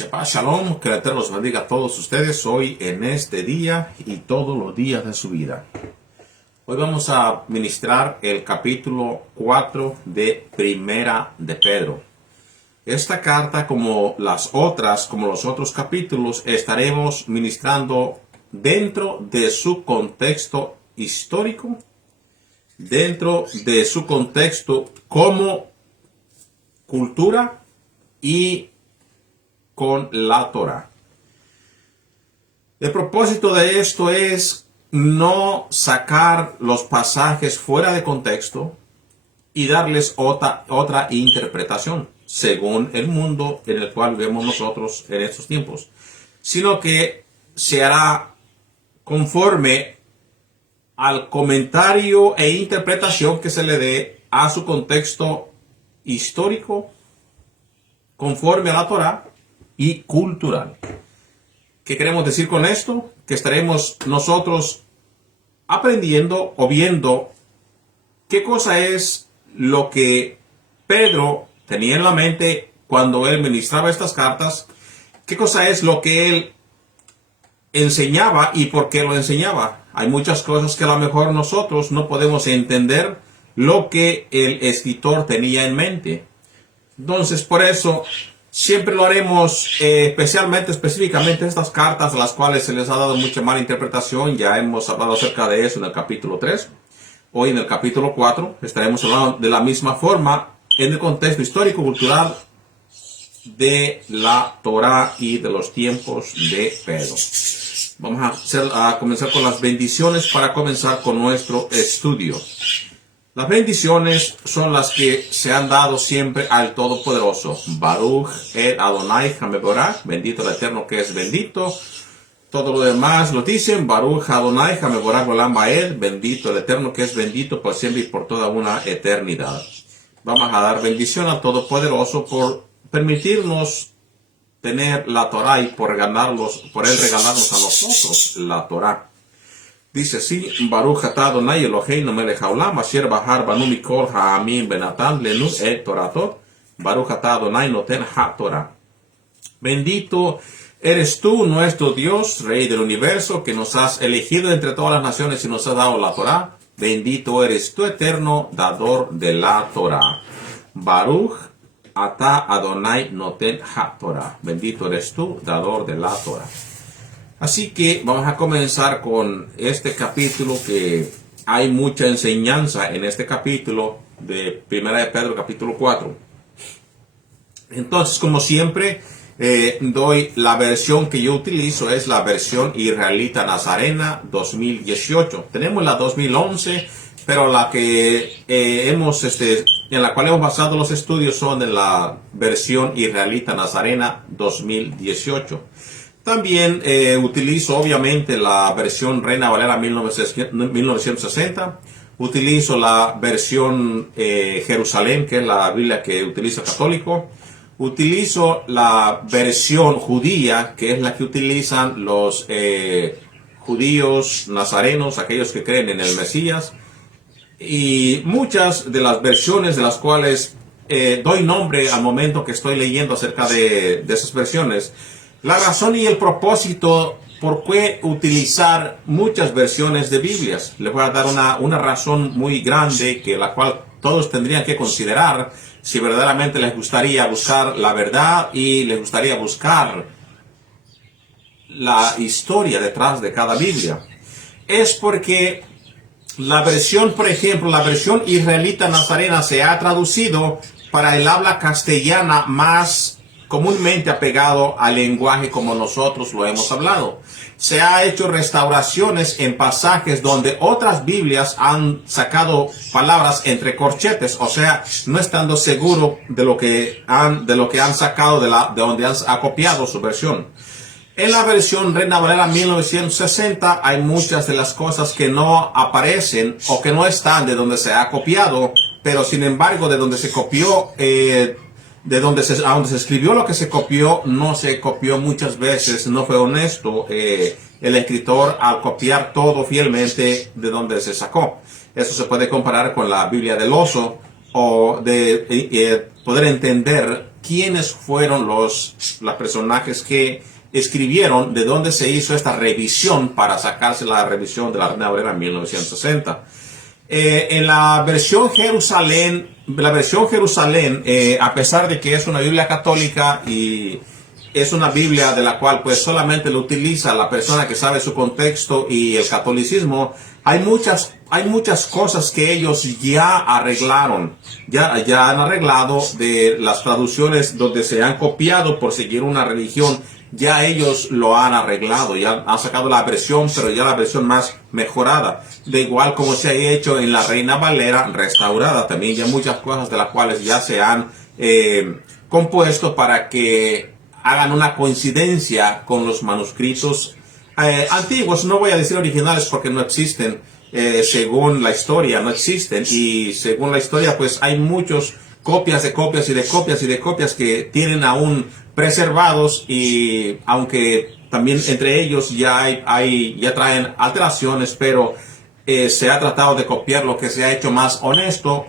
Shabbat Shalom, que el Eterno los bendiga a todos ustedes hoy en este día y todos los días de su vida. Hoy vamos a ministrar el capítulo 4 de Primera de Pedro. Esta carta, como los otros capítulos, estaremos ministrando dentro de su contexto histórico, dentro de su contexto como cultura y con la Torah. El propósito de esto es no sacar los pasajes fuera de contexto y darles otra interpretación según el mundo en el cual vemos nosotros en estos tiempos, sino que se hará conforme al comentario e interpretación que se le dé a su contexto histórico, conforme a la Torah y cultural. ¿Qué queremos decir con esto? Que estaremos nosotros aprendiendo o viendo qué cosa es lo que Pedro tenía en la mente cuando él ministraba estas cartas, qué cosa es lo que él enseñaba y por qué lo enseñaba. Hay muchas cosas que a lo mejor nosotros no podemos entender lo que el escritor tenía en mente. Entonces, por eso siempre lo haremos específicamente estas cartas a las cuales se les ha dado mucha mala interpretación. Ya hemos hablado acerca de eso en el capítulo 3. Hoy en el capítulo 4 estaremos hablando de la misma forma en el contexto histórico-cultural de la Torah y de los tiempos de Pedro. Vamos a comenzar con las bendiciones para comenzar con nuestro estudio. Las bendiciones son las que se han dado siempre al Todopoderoso. Baruch et Adonai Hameborach, bendito el Eterno que es bendito. Todo lo demás lo dicen, Baruch Adonai Hameborach Olam Vaed, bendito el Eterno que es bendito por siempre y por toda una eternidad. Vamos a dar bendición al Todopoderoso por permitirnos tener la Torah y por Él regalarnos a nosotros la Torah. Dice así, Baruch atah Adonai Eloheinu melech haolam, asher bahar banu mikol ha'amim benatan lenu et toratot, Baruch atah Adonai noten ha'torah. Bendito eres tú, nuestro Dios, Rey del universo, que nos has elegido entre todas las naciones y nos has dado la Torah. Bendito eres tú, eterno dador de la Torah. Baruch atah Adonai noten ha'torah. Bendito eres tú, dador de la Torah. Así que vamos a comenzar con este capítulo, que hay mucha enseñanza en este capítulo de Primera de Pedro, capítulo 4. Entonces, como siempre, doy la versión que yo utilizo, es la versión israelita nazarena 2018. Tenemos la 2011, pero la que en la cual hemos basado los estudios son en la versión israelita nazarena 2018. También utilizo obviamente la versión Reina Valera 1960. Utilizo la versión Jerusalén, que es la Biblia que utiliza católico. Utilizo la versión judía, que es la que utilizan los judíos nazarenos, aquellos que creen en el Mesías. Y muchas de las versiones de las cuales doy nombre al momento que estoy leyendo acerca de esas versiones. La razón y el propósito por qué utilizar muchas versiones de Biblias. Les voy a dar una razón muy grande, que la cual todos tendrían que considerar si verdaderamente les gustaría buscar la verdad y les gustaría buscar la historia detrás de cada Biblia. Es porque la versión, por ejemplo, la versión israelita nazarena se ha traducido para el habla castellana más comúnmente apegado al lenguaje como nosotros lo hemos hablado. Se ha hecho restauraciones en pasajes donde otras Biblias han sacado palabras entre corchetes, o sea, no estando seguro de lo que han sacado de donde han copiado su versión. En la versión Reina Valera 1960 hay muchas de las cosas que no aparecen o que no están de donde se ha copiado, pero sin embargo de donde se copió, a donde se escribió lo que se copió, no se copió muchas veces, no fue honesto el escritor al copiar todo fielmente de donde se sacó. Eso se puede comparar con la Biblia del oso, o de poder entender quiénes fueron los personajes que escribieron, de dónde se hizo esta revisión para sacarse la revisión de la Reina Valera en 1960. En la versión Jerusalén, a pesar de que es una Biblia católica y es una Biblia de la cual pues solamente lo utiliza la persona que sabe su contexto y el catolicismo, hay muchas cosas que ellos ya arreglaron, ya han arreglado de las traducciones donde se han copiado por seguir una religión. Ya ellos lo han arreglado, ya han sacado la versión, pero ya la versión más mejorada. De igual como se ha hecho en la Reina Valera restaurada, también ya muchas cosas de las cuales ya se han compuesto para que hagan una coincidencia con los manuscritos antiguos. No voy a decir originales porque no existen, según la historia, no existen. Y según la historia, pues hay muchos copias de copias y de copias y de copias que tienen aún preservados, y aunque también entre ellos ya traen alteraciones, pero se ha tratado de copiar lo que se ha hecho más honesto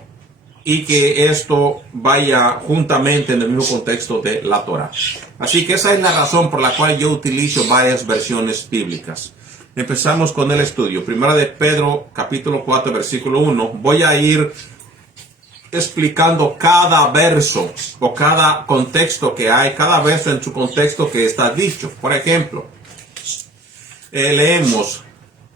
y que esto vaya juntamente en el mismo contexto de la Torah. Así que esa es la razón por la cual yo utilizo varias versiones bíblicas. Empezamos con el estudio. Primera de Pedro, capítulo 4, versículo 1. Voy a ir explicando cada verso o cada contexto que hay, cada verso en su contexto que está dicho. Por ejemplo, leemos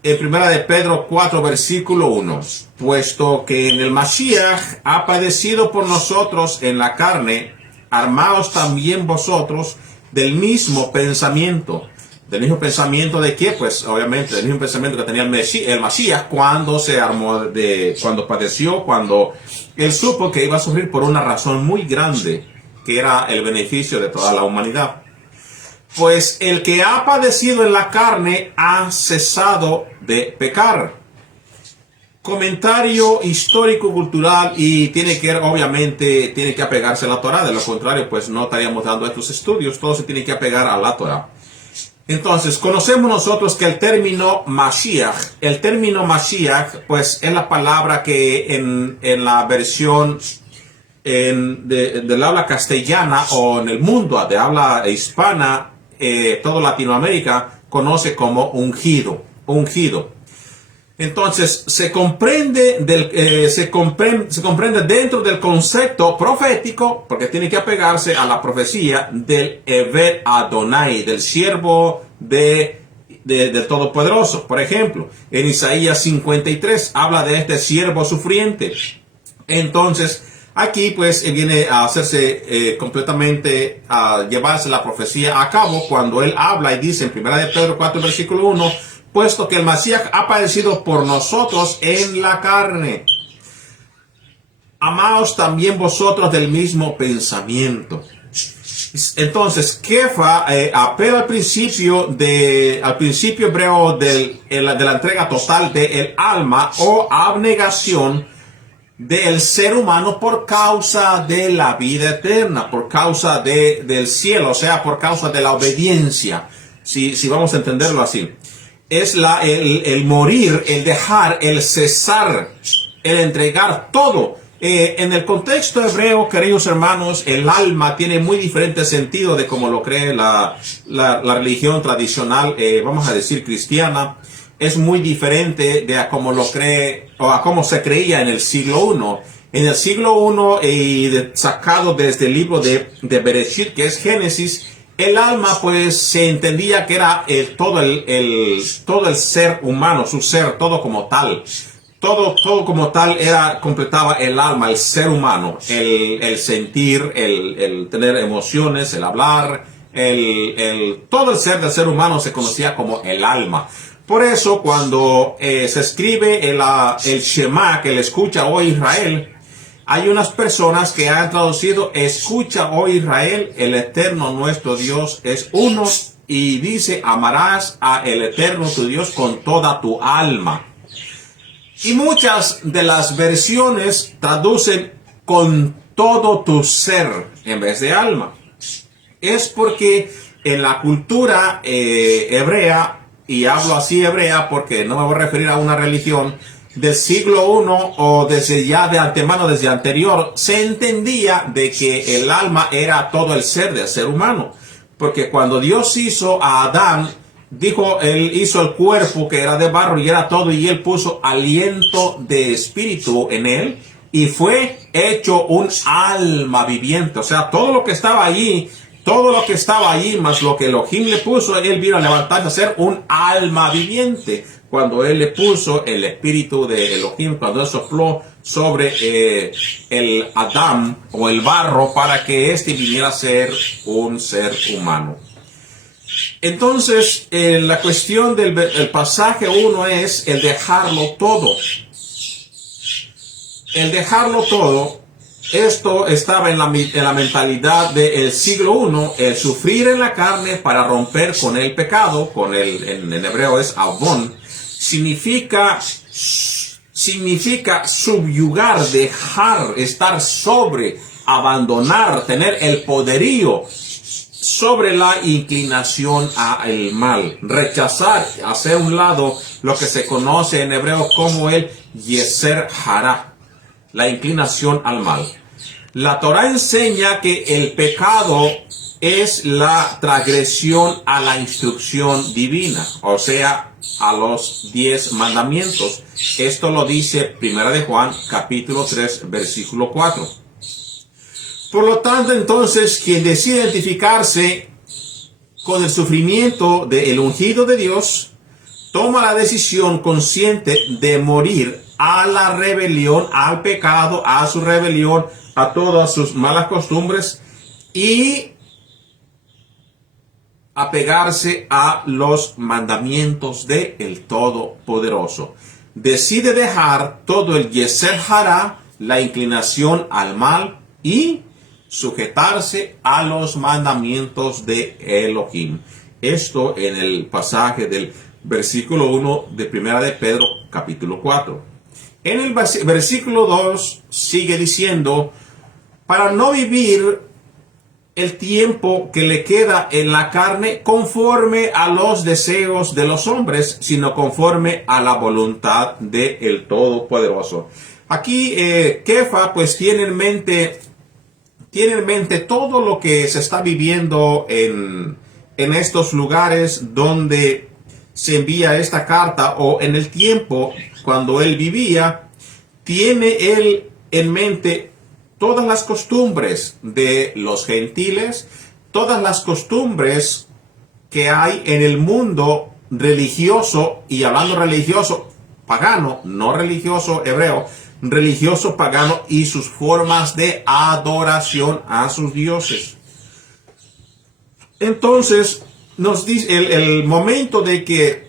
en Primera de Pedro 4, versículo 1. Puesto que en el Mashiach ha padecido por nosotros en la carne, armaos también vosotros del mismo pensamiento. ¿Del mismo pensamiento de qué? Pues obviamente del mismo pensamiento que tenía el Mashiach cuando se armó, cuando padeció, cuando él supo que iba a sufrir por una razón muy grande, que era el beneficio de toda la humanidad. Pues el que ha padecido en la carne ha cesado de pecar. Comentario histórico cultural, y tiene que apegarse a la Torah. De lo contrario, pues no estaríamos dando estos estudios. Todo se tiene que apegar a la Torah. Entonces, conocemos nosotros que el término Mashiach, pues es la palabra que en la versión del habla castellana o en el mundo de habla hispana, todo Latinoamérica conoce como ungido. Entonces, se comprende dentro del concepto profético, porque tiene que apegarse a la profecía del Eved Adonai, del siervo del Todopoderoso. Por ejemplo, en Isaías 53 habla de este siervo sufriente. Entonces, aquí pues viene a hacerse completamente, a llevarse la profecía a cabo cuando él habla y dice en 1 de Pedro 4, versículo 1, puesto que el Mashiach ha padecido por nosotros en la carne, amaos también vosotros del mismo pensamiento. Entonces, Kefa apela al principio hebreo de la entrega total del alma o abnegación del ser humano por causa de la vida eterna, por causa del cielo, o sea, por causa de la obediencia, si vamos a entenderlo así. Es el morir, el dejar, el cesar, el entregar todo. En el contexto hebreo, queridos hermanos, el alma tiene muy diferente sentido de como lo cree la religión tradicional, vamos a decir cristiana. Es muy diferente de a cómo lo cree o a cómo se creía en el siglo I. En el siglo I, sacado desde el libro de Bereshit, que es Génesis, el alma pues se entendía que era todo el ser humano, su ser, todo como tal. Todo como tal completaba el alma, el ser humano, el sentir, el tener emociones, el hablar, todo el ser del ser humano se conocía como el alma. Por eso cuando se escribe el Shema, que le escucha, oh Israel, hay unas personas que han traducido, escucha, oh Israel, el eterno nuestro Dios es uno, y dice, amarás a el eterno tu Dios con toda tu alma. Y muchas de las versiones traducen con todo tu ser en vez de alma. Es porque en la cultura hebrea, y hablo así hebrea porque no me voy a referir a una religión, del siglo I o desde ya de antemano, desde anterior, se entendía de que el alma era todo el ser del ser humano. Porque cuando Dios hizo a Adán, dijo, él hizo el cuerpo que era de barro y era todo, y él puso aliento de espíritu en él y fue hecho un alma viviente. O sea, todo lo que estaba allí, más lo que Elohim le puso, él vino a levantarse a ser un alma viviente. Cuando él le puso el espíritu de Elohim, cuando él sopló sobre el Adán o el barro para que éste viniera a ser un ser humano. Entonces, la cuestión del pasaje 1 es el dejarlo todo. El dejarlo todo, esto estaba en la mentalidad del siglo I, el sufrir en la carne para romper con el pecado, en hebreo es avon, significa subyugar, dejar, estar sobre, abandonar, tener el poderío sobre la inclinación al mal, rechazar, hacer a un lado lo que se conoce en hebreo como el yeser hara, la inclinación al mal. La Torah enseña que el pecado es la transgresión a la instrucción divina, o sea, a los 10 mandamientos. Esto lo dice 1 de Juan, capítulo 3, versículo 4. Por lo tanto, entonces, quien decide identificarse con el sufrimiento del ungido de Dios, toma la decisión consciente de morir a la rebelión, al pecado, a su rebelión, a todas sus malas costumbres y apegarse a los mandamientos del Todopoderoso. Decide dejar todo el yeser hara, la inclinación al mal, y sujetarse a los mandamientos de Elohim. Esto en el pasaje del versículo 1 de 1 de Pedro, capítulo 4. En el versículo 2 sigue diciendo, para no vivir el tiempo que le queda en la carne conforme a los deseos de los hombres, sino conforme a la voluntad del Todopoderoso. Aquí Kefa pues tiene en mente todo lo que se está viviendo en estos lugares donde se envía esta carta, o en el tiempo cuando él vivía. Tiene él en mente todas las costumbres de los gentiles, todas las costumbres que hay en el mundo religioso, y hablando religioso pagano, no religioso hebreo, religioso pagano, y sus formas de adoración a sus dioses. Entonces, nos dice el momento de que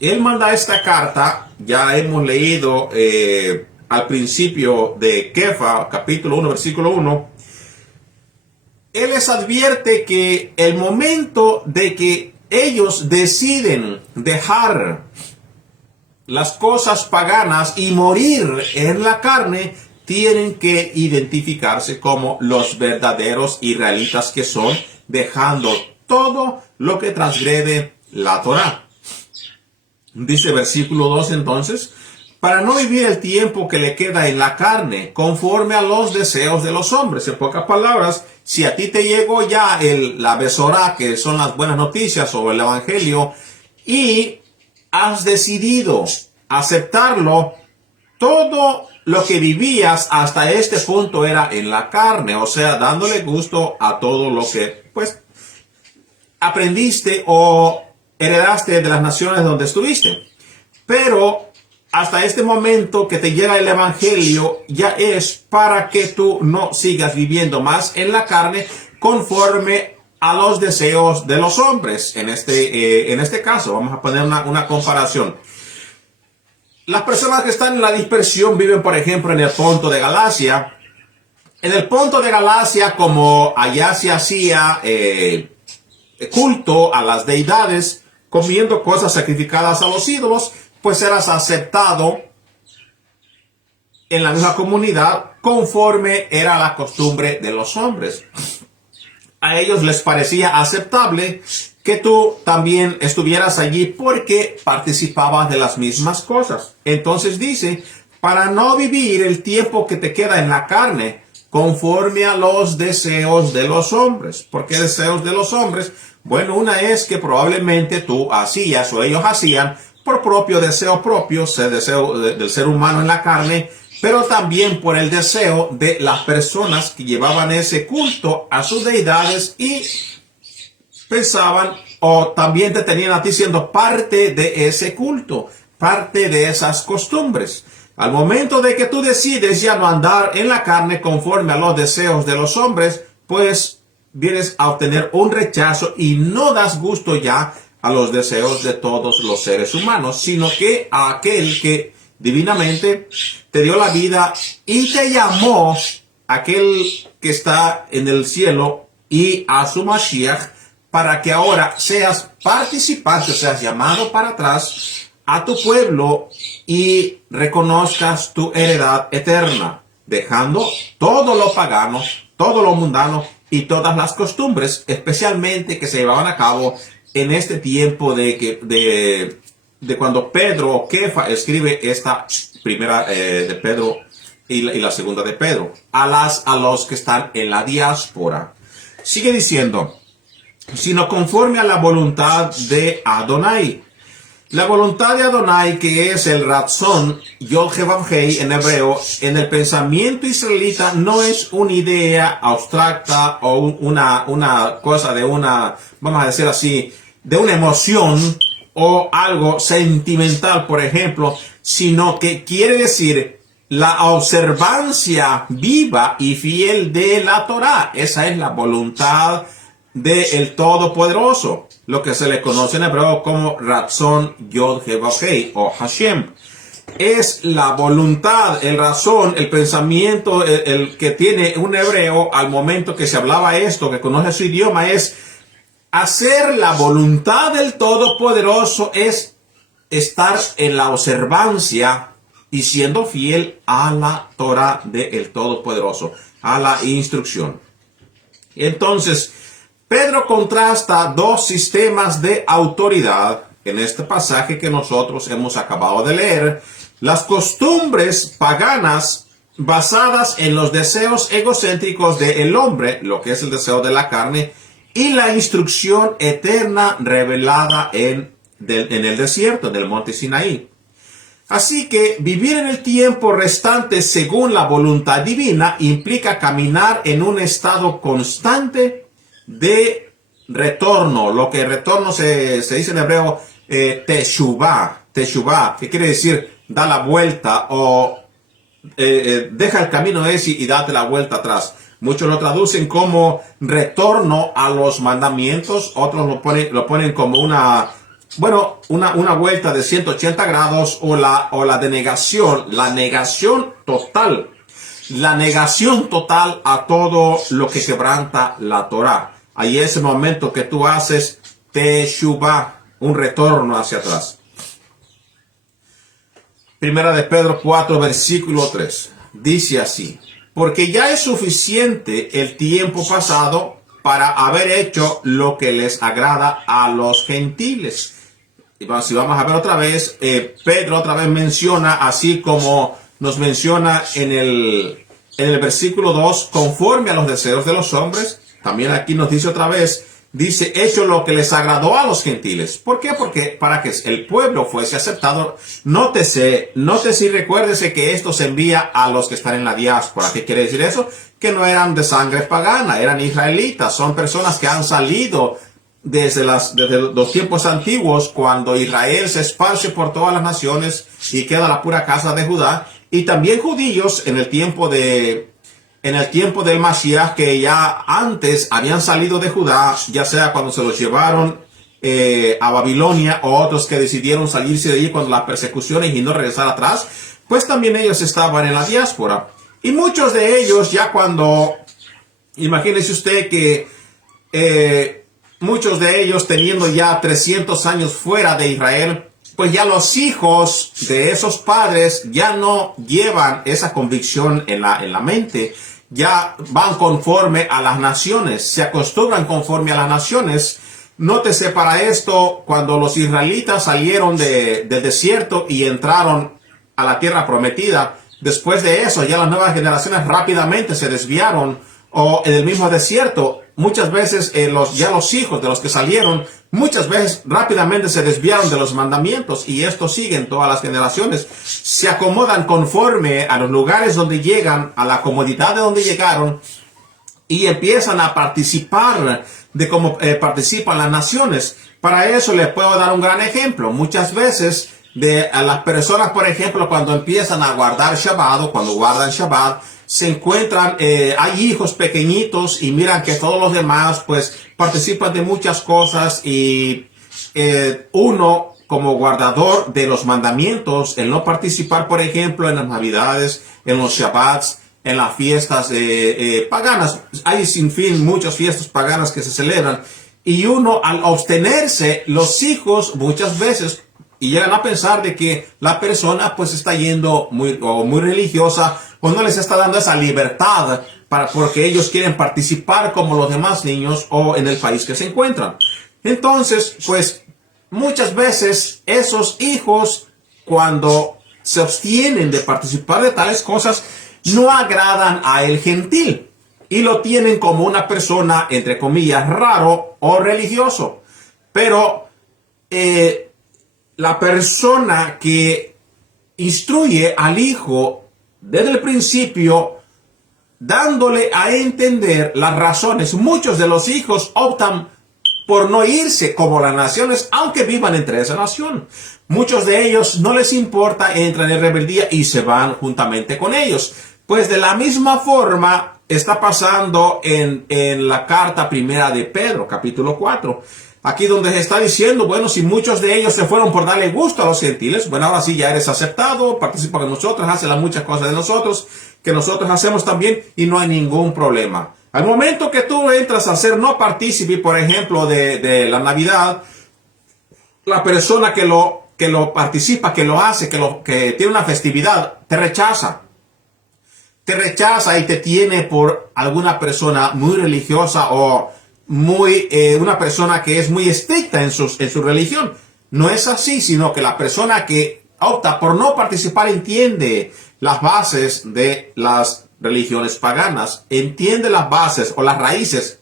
él manda esta carta, ya hemos leído al principio de Kefa, capítulo 1, versículo 1, él les advierte que el momento de que ellos deciden dejar las cosas paganas y morir en la carne, tienen que identificarse como los verdaderos israelitas que son, dejando todo lo que transgrede la Torá. Dice versículo 2 entonces, para no vivir el tiempo que le queda en la carne, conforme a los deseos de los hombres. En pocas palabras, si a ti te llegó ya la Besorá, que son las buenas noticias, o el Evangelio, y has decidido aceptarlo, todo lo que vivías hasta este punto era en la carne, o sea, dándole gusto a todo lo que, pues, aprendiste o heredaste de las naciones donde estuviste. Pero hasta este momento que te llega el Evangelio, ya es para que tú no sigas viviendo más en la carne conforme a los deseos de los hombres. En este caso, vamos a poner una comparación. Las personas que están en la dispersión viven, por ejemplo, en el Ponto de Galacia. En el Ponto de Galacia, como allá se hacía culto a las deidades, comiendo cosas sacrificadas a los ídolos, pues eras aceptado en la misma comunidad conforme era la costumbre de los hombres. A ellos les parecía aceptable que tú también estuvieras allí porque participabas de las mismas cosas. Entonces dice, para no vivir el tiempo que te queda en la carne, conforme a los deseos de los hombres. ¿Por qué deseos de los hombres? Bueno, una es que probablemente tú hacías o ellos hacían por propio deseo propio, el deseo del ser humano en la carne, pero también por el deseo de las personas que llevaban ese culto a sus deidades y pensaban o también te tenían a ti siendo parte de ese culto, parte de esas costumbres. Al momento de que tú decides ya no andar en la carne conforme a los deseos de los hombres, pues vienes a obtener un rechazo y no das gusto ya a los deseos de todos los seres humanos, sino que a aquel que divinamente te dio la vida y te llamó, aquel que está en el cielo, y a su Mashiach, para que ahora seas participante, seas llamado para atrás a tu pueblo y reconozcas tu heredad eterna, dejando todo lo pagano, todo lo mundano y todas las costumbres, especialmente que se llevaban a cabo en este tiempo de cuando Pedro o Kefa escribe esta primera de Pedro y la segunda de Pedro a los que están en la diáspora. Sigue diciendo, sino conforme a la voluntad de Adonai. La voluntad de Adonai, que es el Ratzon, Yod-Heh-Vav-Hei en hebreo, en el pensamiento israelita no es una idea abstracta o una cosa de vamos a decir así, de una emoción o algo sentimental, por ejemplo, sino que quiere decir la observancia viva y fiel de la Torá. Esa es la voluntad del Todopoderoso, lo que se le conoce en hebreo como Ratzon Yod-Heh-Vav-Hei o Hashem. Es la voluntad, el razón, el pensamiento, el que tiene un hebreo al momento que se hablaba esto, que conoce su idioma, es hacer la voluntad del Todopoderoso, es estar en la observancia y siendo fiel a la Torah del Todopoderoso, a la instrucción. Entonces, Pedro contrasta dos sistemas de autoridad en este pasaje que nosotros hemos acabado de leer: las costumbres paganas basadas en los deseos egocéntricos del hombre, lo que es el deseo de la carne, y la instrucción eterna revelada en el desierto, en el monte Sinaí. Así que vivir en el tiempo restante según la voluntad divina implica caminar en un estado constante de retorno. Lo que retorno se dice en hebreo teshuvah, que quiere decir da la vuelta o deja el camino ese y date la vuelta atrás. Muchos lo traducen como retorno a los mandamientos, otros lo ponen como una vuelta de 180 grados o la denegación, la negación total a todo lo que quebranta la Torá. Ahí es el momento que tú haces teshuvah, un retorno hacia atrás. Primera de Pedro 4, versículo 3. Dice así: porque ya es suficiente el tiempo pasado para haber hecho lo que les agrada a los gentiles. Y si vamos a ver otra vez, Pedro otra vez menciona, así como nos menciona en el versículo 2, conforme a los deseos de los hombres. También aquí nos dice otra vez, dice, hecho lo que les agradó a los gentiles. ¿Por qué? Porque para que el pueblo fuese aceptado. Nótese y recuérdese que esto se envía a los que están en la diáspora. ¿Qué quiere decir eso? Que no eran de sangre pagana, eran israelitas. Son personas que han salido desde los tiempos antiguos, cuando Israel se esparce por todas las naciones y queda la pura casa de Judá. Y también judíos en el tiempo del Mashiach, que ya antes habían salido de Judá, ya sea cuando se los llevaron a Babilonia, o otros que decidieron salirse de allí cuando las persecuciones y no regresar atrás, pues también ellos estaban en la diáspora. Y muchos de ellos ya imagínese usted que muchos de ellos teniendo ya 300 años fuera de Israel, pues ya los hijos de esos padres ya no llevan esa convicción en la mente. Ya van conforme a las naciones, se acostumbran conforme a las naciones, Nótese para esto, cuando los israelitas salieron del desierto y entraron a la tierra prometida, después de eso ya las nuevas generaciones rápidamente se desviaron, o en el mismo desierto, muchas veces ya los hijos de los que salieron, muchas veces rápidamente se desviaron de los mandamientos, y esto sigue en todas las generaciones. Se acomodan conforme a los lugares donde llegan, a la comodidad de donde llegaron, y empiezan a participar de cómo participan las naciones. Para eso les puedo dar un gran ejemplo. Muchas veces a las personas, por ejemplo, cuando empiezan a guardar Shabbat, o cuando guardan Shabbat, se encuentran, hay hijos pequeñitos y miran que todos los demás pues participan de muchas cosas, y uno como guardador de los mandamientos, el no participar, por ejemplo, en las Navidades, en los Shabbats, en las fiestas paganas. Hay sin fin muchas fiestas paganas que se celebran, y uno al abstenerse, los hijos muchas veces y llegan a pensar de que la persona pues está yendo muy religiosa, o no les está dando esa libertad porque ellos quieren participar como los demás niños o en el país que se encuentran. Entonces, pues muchas veces esos hijos, cuando se abstienen de participar de tales cosas, no agradan a el gentil y lo tienen como una persona, entre comillas, raro o religioso. Pero la persona que instruye al hijo desde el principio, dándole a entender las razones, muchos de los hijos optan por no irse como las naciones, aunque vivan entre esa nación. Muchos de ellos no les importa, entran en rebeldía y se van juntamente con ellos. Pues de la misma forma está pasando en la carta primera de Pedro, capítulo 4. Aquí donde se está diciendo, bueno, si muchos de ellos se fueron por darle gusto a los gentiles, bueno, ahora sí ya eres aceptado, participa con nosotros, hace las muchas cosas de nosotros, que nosotros hacemos también, y no hay ningún problema. Al momento que tú entras a ser no partícipe, por ejemplo, de la Navidad, la persona que lo participa, que lo hace, que tiene una festividad, te rechaza. Te rechaza y te tiene por alguna persona muy religiosa, o una persona que es muy estricta en su religión. No es así, sino que la persona que opta por no participar entiende las bases de las religiones paganas, entiende las bases o las raíces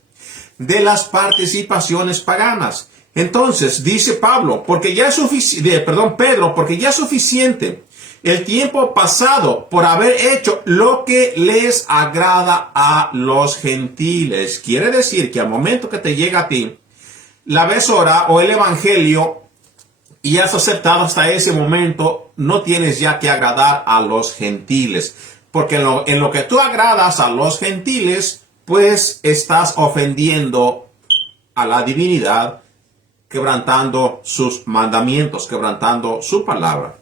de las participaciones paganas. Entonces, dice Pedro, porque ya es suficiente el tiempo pasado por haber hecho lo que les agrada a los gentiles. Quiere decir que al momento que te llega a ti la besora o el evangelio y has aceptado hasta ese momento, no tienes ya que agradar a los gentiles. Porque en lo que tú agradas a los gentiles, pues estás ofendiendo a la divinidad, quebrantando sus mandamientos, quebrantando su palabra.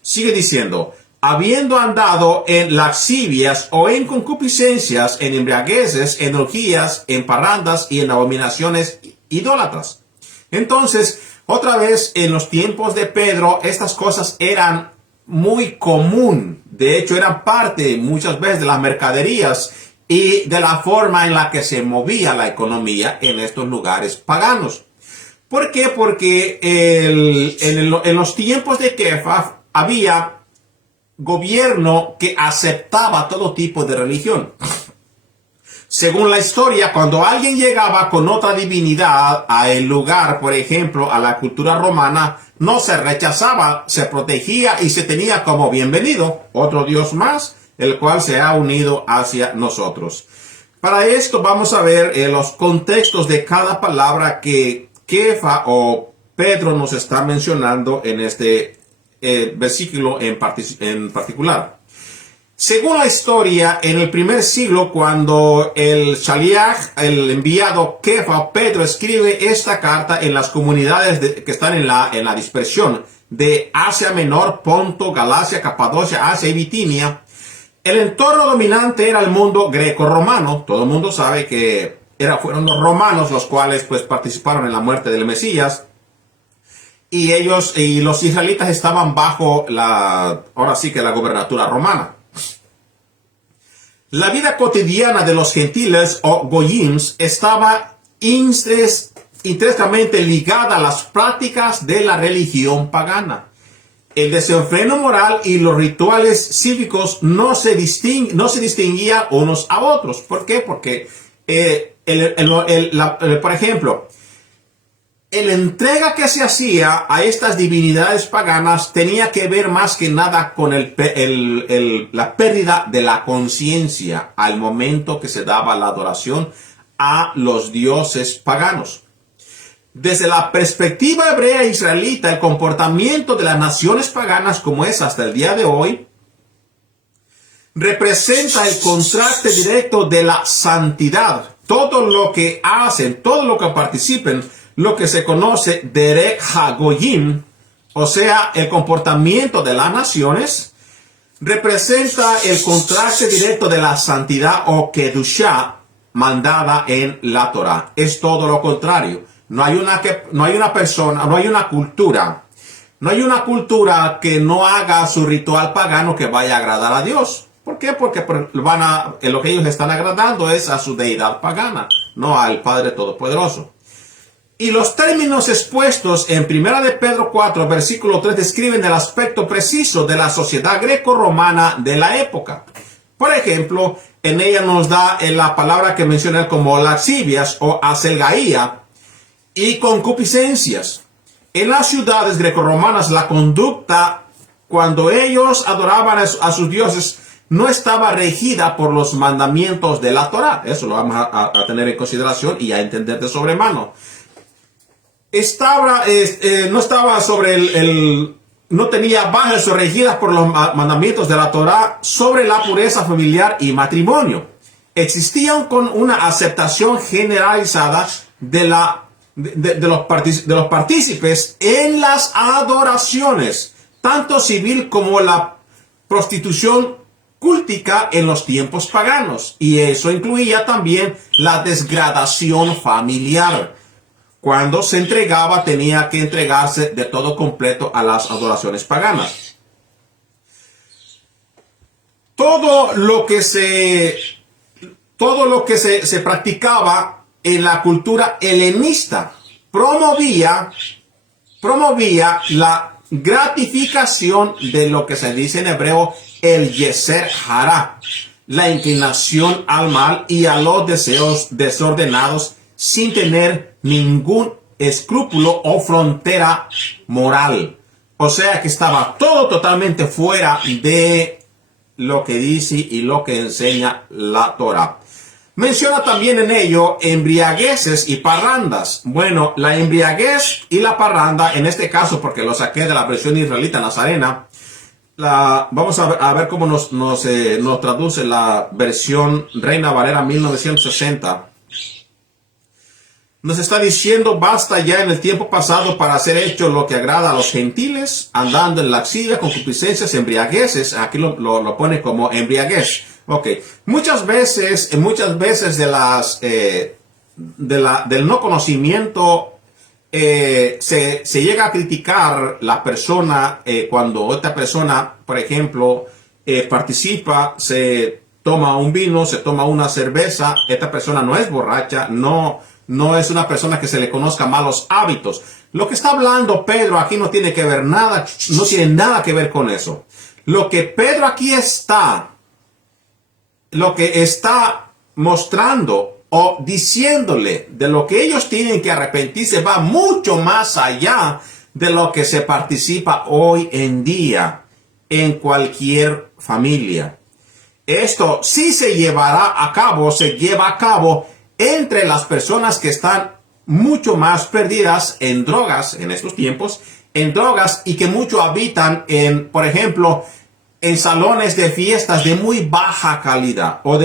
Sigue diciendo, habiendo andado en lascivias o en concupiscencias, en embriagueces, en orgías, en parrandas y en abominaciones idólatras. Entonces, otra vez, en los tiempos de Pedro, estas cosas eran muy común. De hecho, eran parte muchas veces de las mercaderías y de la forma en la que se movía la economía en estos lugares paganos. ¿Por qué? Porque en los tiempos de Kefa había gobierno que aceptaba todo tipo de religión. Según la historia, cuando alguien llegaba con otra divinidad al lugar, por ejemplo, a la cultura romana, no se rechazaba, se protegía y se tenía como bienvenido otro Dios más, el cual se ha unido hacia nosotros. Para esto vamos a ver los contextos de cada palabra que Kefa o Pedro nos está mencionando en este versículo en particular. Según la historia, en el primer siglo, cuando el Shaliach, el enviado Kefa, Pedro, escribe esta carta en las comunidades que están en la dispersión de Asia Menor, Ponto, Galacia, Capadocia, Asia y Bitinia, el entorno dominante era el mundo greco-romano. Todo el mundo sabe que fueron los romanos los cuales pues participaron en la muerte del Mesías. Y ellos y los israelitas estaban bajo ahora sí que la gobernatura romana. La vida cotidiana de los gentiles o goyims estaba intrínsecamente ligada a las prácticas de la religión pagana. El desenfreno moral y los rituales cívicos no se distinguían unos a otros. ¿Por qué? Porque, por ejemplo, la entrega que se hacía a estas divinidades paganas tenía que ver más que nada con la pérdida de la conciencia al momento que se daba la adoración a los dioses paganos. Desde la perspectiva hebrea e israelita, el comportamiento de las naciones paganas, como es hasta el día de hoy, representa el contraste directo de la santidad. Todo lo que hacen, todo lo que participen, lo que se conoce derek hagoyim, o sea, el comportamiento de las naciones, representa el contraste directo de la santidad o kedushá mandada en la Torah. Es todo lo contrario. No hay una cultura que no haga su ritual pagano que vaya a agradar a Dios. ¿Por qué? Porque lo que ellos están agradando es a su deidad pagana, no al Padre Todopoderoso. Y los términos expuestos en 1 de Pedro 4, versículo 3, describen el aspecto preciso de la sociedad greco-romana de la época. Por ejemplo, en ella nos da la palabra que menciona como lascivias o aselgaía y concupiscencias. En las ciudades grecorromanas, la conducta cuando ellos adoraban a sus dioses no estaba regida por los mandamientos de la Torah. Eso lo vamos a tener en consideración y a entender de sobremano. No tenía bases regidas por los mandamientos de la Torah sobre la pureza familiar y matrimonio. Existían con una aceptación generalizada de los partícipes en las adoraciones, tanto civil como la prostitución cúltica en los tiempos paganos. Y eso incluía también la desgradación familiar. Cuando se entregaba, tenía que entregarse de todo completo a las adoraciones paganas. Todo lo que se practicaba en la cultura helenista promovía la gratificación de lo que se dice en hebreo el yeser hara, la inclinación al mal y a los deseos desordenados sin tener ningún escrúpulo o frontera moral. O sea que estaba todo totalmente fuera de lo que dice y lo que enseña la Torah. Menciona también en ello embriagueces y parrandas. Bueno, la embriaguez y la parranda, en este caso, porque lo saqué de la versión israelita nazarena, vamos a ver cómo nos traduce la versión Reina Valera 1960. Nos está diciendo, basta ya en el tiempo pasado para hacer hecho lo que agrada a los gentiles, andando en laxivia, concupiscencias, embriagueces. Aquí lo pone como embriaguez. Ok. Muchas veces del no conocimiento se llega a criticar la persona cuando esta persona, por ejemplo, participa, se toma un vino, se toma una cerveza. Esta persona no es borracha, no es una persona que se le conozca malos hábitos. Lo que está hablando Pedro aquí no tiene nada que ver con eso. Lo que Pedro aquí está mostrando o diciéndole de lo que ellos tienen que arrepentirse va mucho más allá de lo que se participa hoy en día en cualquier familia. Esto sí se lleva a cabo entre las personas que están mucho más perdidas en drogas en estos tiempos, y que mucho habitan por ejemplo, en salones de fiestas de muy baja calidad o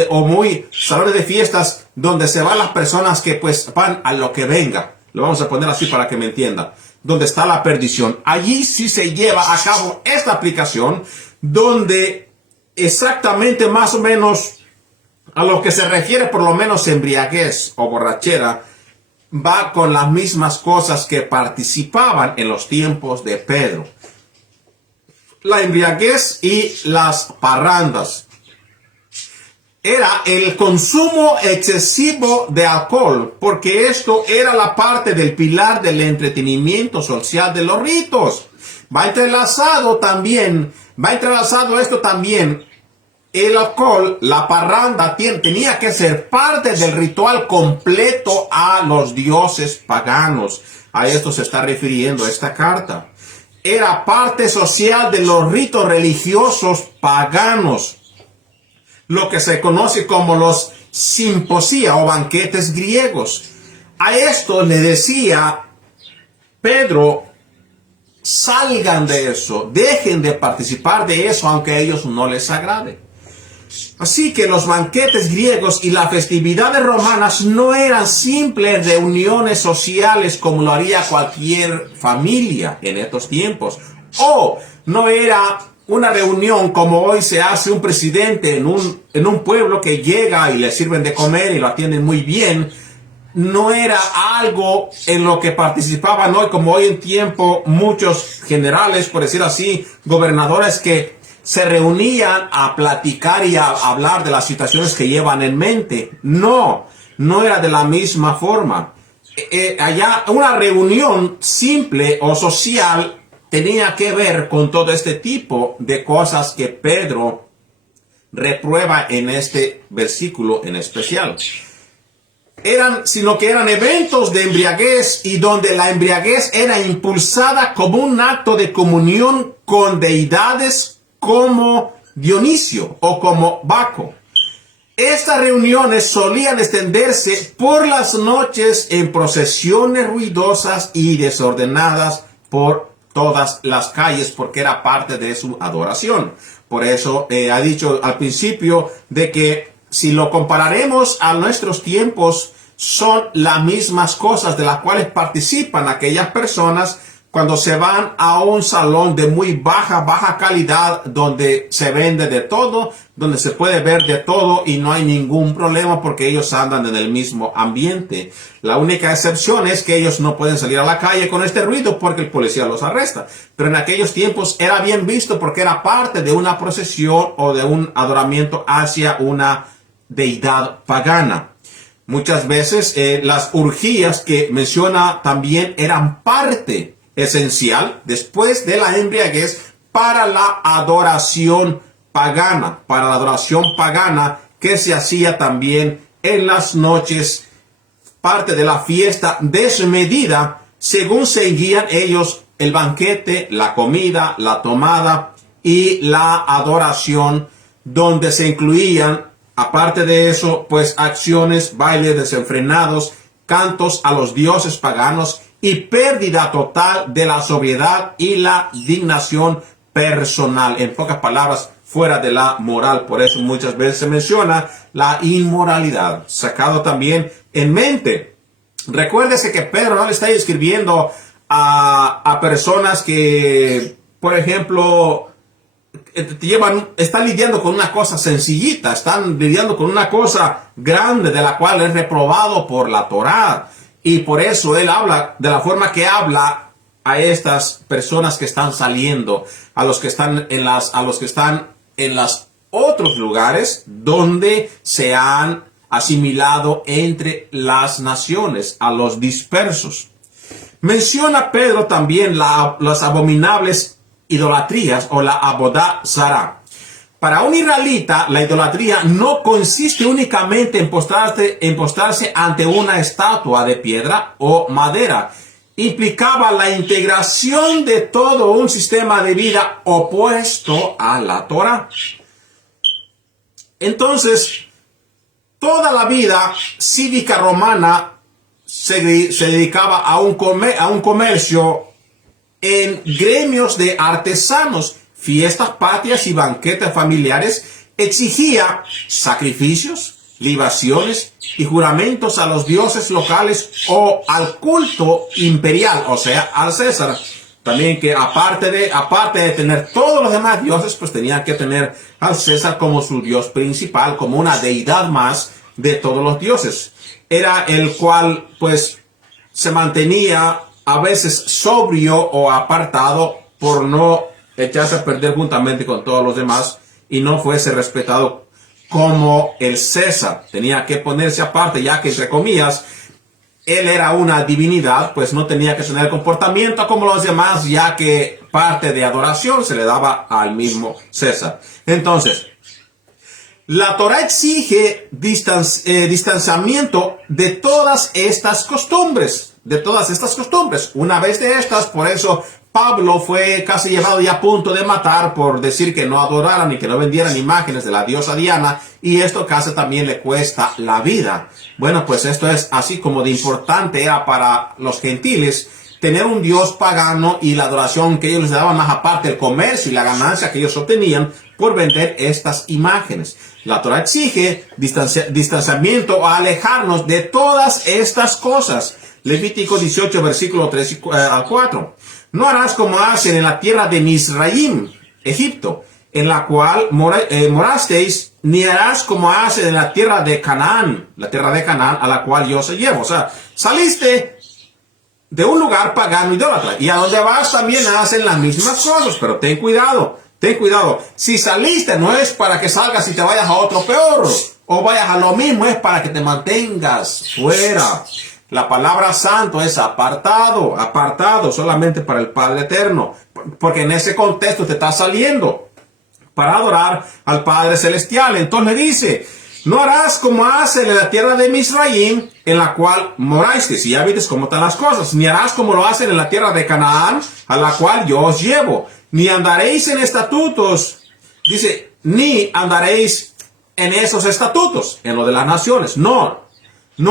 salones de fiestas donde se van las personas que pues van a lo que venga. Lo vamos a poner así para que me entienda. Donde está la perdición. Allí sí se lleva a cabo esta aplicación donde exactamente más o menos a lo que se refiere por lo menos embriaguez o borrachera va con las mismas cosas que participaban en los tiempos de Pedro. La embriaguez y las parrandas. era el consumo excesivo de alcohol, porque esto era la parte del pilar del entretenimiento social de los ritos. Va entrelazado esto también. El alcohol, la parranda, tenía que ser parte del ritual completo a los dioses paganos. A esto se está refiriendo esta carta. Era parte social de los ritos religiosos paganos, lo que se conoce como los simposia o banquetes griegos. A esto le decía Pedro: salgan de eso, dejen de participar de eso, aunque a ellos no les agrade. Así que los banquetes griegos y las festividades romanas no eran simples reuniones sociales como lo haría cualquier familia en estos tiempos. O no era una reunión como hoy se hace un presidente en un pueblo que llega y le sirven de comer y lo atienden muy bien. No era algo en lo que participaban hoy, como hoy en tiempo, muchos generales, por decir así, gobernadores que se reunían a platicar y a hablar de las situaciones que llevan en mente. No era de la misma forma. Allá una reunión simple o social tenía que ver con todo este tipo de cosas que Pedro reprueba en este versículo en especial. Sino que eran eventos de embriaguez, y donde la embriaguez era impulsada como un acto de comunión con deidades como Dionisio o como Baco. Estas reuniones solían extenderse por las noches en procesiones ruidosas y desordenadas por todas las calles, porque era parte de su adoración. Por eso ha dicho al principio de que si lo compararemos a nuestros tiempos, son las mismas cosas de las cuales participan aquellas personas cuando se van a un salón de muy baja calidad, donde se vende de todo, donde se puede ver de todo y no hay ningún problema porque ellos andan en el mismo ambiente. La única excepción es que ellos no pueden salir a la calle con este ruido porque el policía los arresta. Pero en aquellos tiempos era bien visto porque era parte de una procesión o de un adoramiento hacia una deidad pagana. Muchas veces las orgías que menciona también eran parte esencial después de la embriaguez para la adoración pagana, que se hacía también en las noches, parte de la fiesta desmedida, según seguían ellos el banquete, la comida, la tomada y la adoración, donde se incluían, aparte de eso, pues acciones, bailes desenfrenados, cantos a los dioses paganos y pérdida total de la sobriedad y la dignación personal. En pocas palabras, fuera de la moral. Por eso muchas veces se menciona la inmoralidad, sacado también en mente. Recuérdese que Pedro no le está escribiendo a personas que, por ejemplo, están lidiando con una cosa sencillita, están lidiando con una cosa grande de la cual es reprobado por la Torá. Y por eso él habla de la forma que habla a estas personas que están saliendo, a los que están en los otros lugares donde se han asimilado entre las naciones, a los dispersos. Menciona Pedro también las abominables idolatrías o la abodá zará. Para un israelita, la idolatría no consiste únicamente en postrarse ante una estatua de piedra o madera. Implicaba la integración de todo un sistema de vida opuesto a la Torah. Entonces, toda la vida cívica romana se dedicaba a un comercio en gremios de artesanos. Fiestas patrias y banquetes familiares exigía sacrificios, libaciones y juramentos a los dioses locales o al culto imperial, o sea, al César. También que aparte de tener todos los demás dioses, pues tenían que tener al César como su dios principal, como una deidad más de todos los dioses. Era el cual, pues, se mantenía a veces sobrio o apartado por no echarse a perder juntamente con todos los demás y no fuese respetado como el César. Tenía que ponerse aparte, ya que, entre comillas, él era una divinidad, pues no tenía que tener comportamiento como los demás, ya que parte de adoración se le daba al mismo César. Entonces, la Torá exige distanciamiento de todas estas costumbres, Una vez de estas, por eso Pablo fue casi llevado ya a punto de matar por decir que no adoraran y que no vendieran imágenes de la diosa Diana, y esto casi también le cuesta la vida. Bueno, pues esto es así como de importante era para los gentiles tener un dios pagano y la adoración que ellos les daban, más aparte el comercio y la ganancia que ellos obtenían por vender estas imágenes. La Torá exige distanciamiento o alejarnos de todas estas cosas. Levítico 18, versículo 3 al 4. No harás como hacen en la tierra de Misraim, Egipto, en la cual morasteis, ni harás como hacen en la tierra de Canaán, a la cual yo os llevo. O sea, saliste de un lugar pagano idólatra, y a donde vas también hacen las mismas cosas, pero ten cuidado. Si saliste, no es para que salgas y te vayas a otro peor, o vayas a lo mismo, es para que te mantengas fuera. La palabra santo es apartado solamente para el Padre Eterno, porque en ese contexto te está saliendo para adorar al Padre Celestial. Entonces le dice, no harás como hacen en la tierra de Misraim, en la cual morasteis, y ya viste cómo están las cosas, ni harás como lo hacen en la tierra de Canaán, a la cual yo os llevo, ni andaréis en estatutos, dice, ni andaréis en esos estatutos, en lo de las naciones, no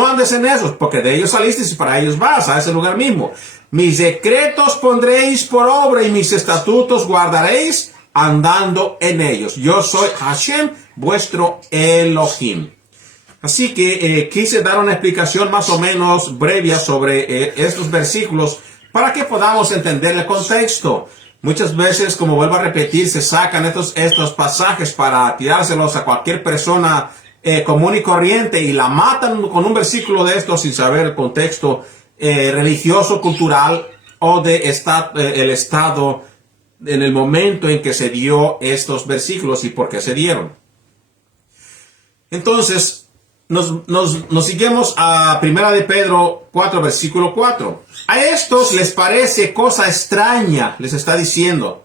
andes en esos, porque de ellos saliste y para ellos vas a ese lugar mismo. Mis decretos pondréis por obra y mis estatutos guardaréis andando en ellos. Yo soy Hashem, vuestro Elohim. Así que quise dar una explicación más o menos breve sobre estos versículos para que podamos entender el contexto. Muchas veces, como vuelvo a repetir, se sacan estos pasajes para tirárselos a cualquier persona común y corriente y la matan con un versículo de estos sin saber el contexto religioso, cultural o de el estado en el momento en que se dio estos versículos y por qué se dieron. Entonces, nos seguimos a 1 de Pedro 4, versículo 4. A estos les parece cosa extraña, les está diciendo,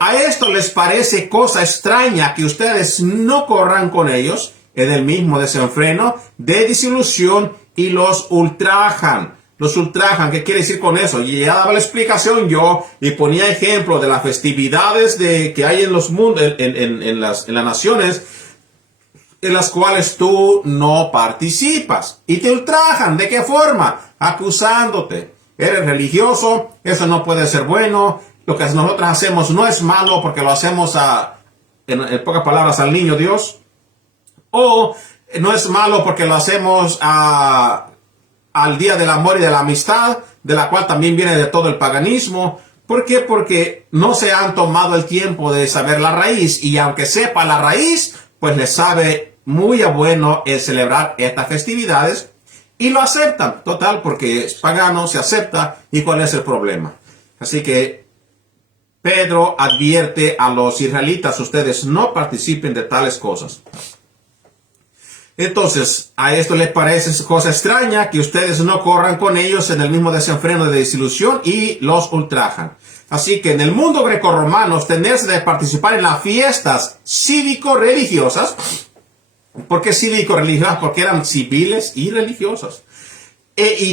a esto les parece cosa extraña que ustedes no corran con ellos en el mismo desenfreno de disilusión y los ultrajan. ¿Qué quiere decir con eso? Y ya daba la explicación yo y ponía ejemplo de las festividades que hay en los mundos, en las naciones, en las cuales tú no participas. Y te ultrajan. ¿De qué forma? Acusándote. Eres religioso, eso no puede ser bueno. Lo que nosotros hacemos no es malo porque lo hacemos en pocas palabras al niño Dios. O no es malo porque lo hacemos al día del amor y de la amistad, de la cual también viene de todo el paganismo. ¿Por qué? Porque no se han tomado el tiempo de saber la raíz. Y aunque sepa la raíz, pues les sabe muy a bueno el celebrar estas festividades. Y lo aceptan, total, porque es pagano, se acepta. ¿Y cuál es el problema? Así que Pedro advierte a los israelitas, ustedes no participen de tales cosas. Entonces, a esto les parece cosa extraña que ustedes no corran con ellos en el mismo desenfreno de desilusión y los ultrajan. Así que en el mundo grecorromano, abstenerse de participar en las fiestas cívico-religiosas. ¿Por qué cívico-religiosas? Porque eran civiles y religiosas. E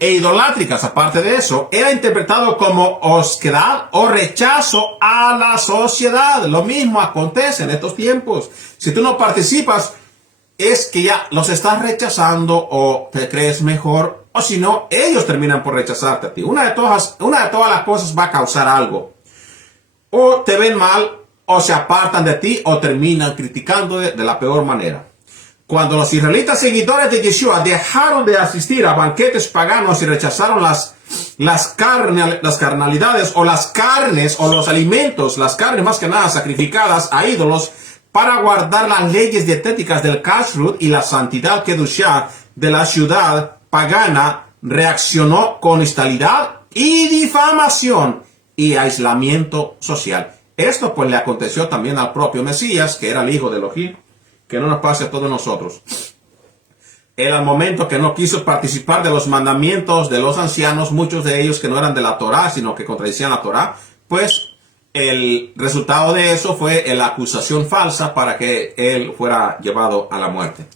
idolátricas, aparte de eso, era interpretado como osquedad o rechazo a la sociedad. Lo mismo acontece en estos tiempos. Si tú no participas, es que ya los estás rechazando o te crees mejor, o si no, ellos terminan por rechazarte a ti. Una de todas las cosas va a causar algo. O te ven mal, o se apartan de ti, o terminan criticando de la peor manera. Cuando los israelitas seguidores de Yeshua dejaron de asistir a banquetes paganos y rechazaron las carnalidades o las carnes o los alimentos, las carnes más que nada sacrificadas a ídolos, para guardar las leyes dietéticas del kashrut y la santidad kedushá de la ciudad pagana, reaccionó con hostilidad y difamación y aislamiento social. Esto pues le aconteció también al propio Mesías, que era el hijo de Elohim, que no nos pase a todos nosotros. Era el momento que no quiso participar de los mandamientos de los ancianos, muchos de ellos que no eran de la Torá, sino que contradecían la Torá, pues el resultado de eso fue la acusación falsa para que él fuera llevado a la muerte.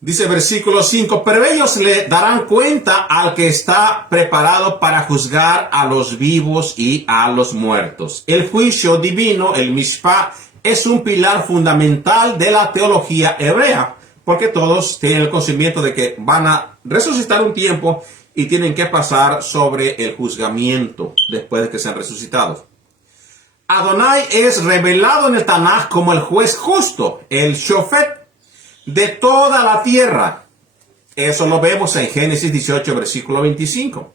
Dice versículo 5, pero ellos le darán cuenta al que está preparado para juzgar a los vivos y a los muertos. El juicio divino, el Mishpah, es un pilar fundamental de la teología hebrea, porque todos tienen el conocimiento de que van a resucitar un tiempo y tienen que pasar sobre el juzgamiento después de que sean resucitados. Adonai es revelado en el Tanaj como el juez justo, el Shofet de toda la tierra. Eso lo vemos en Génesis 18, versículo 25.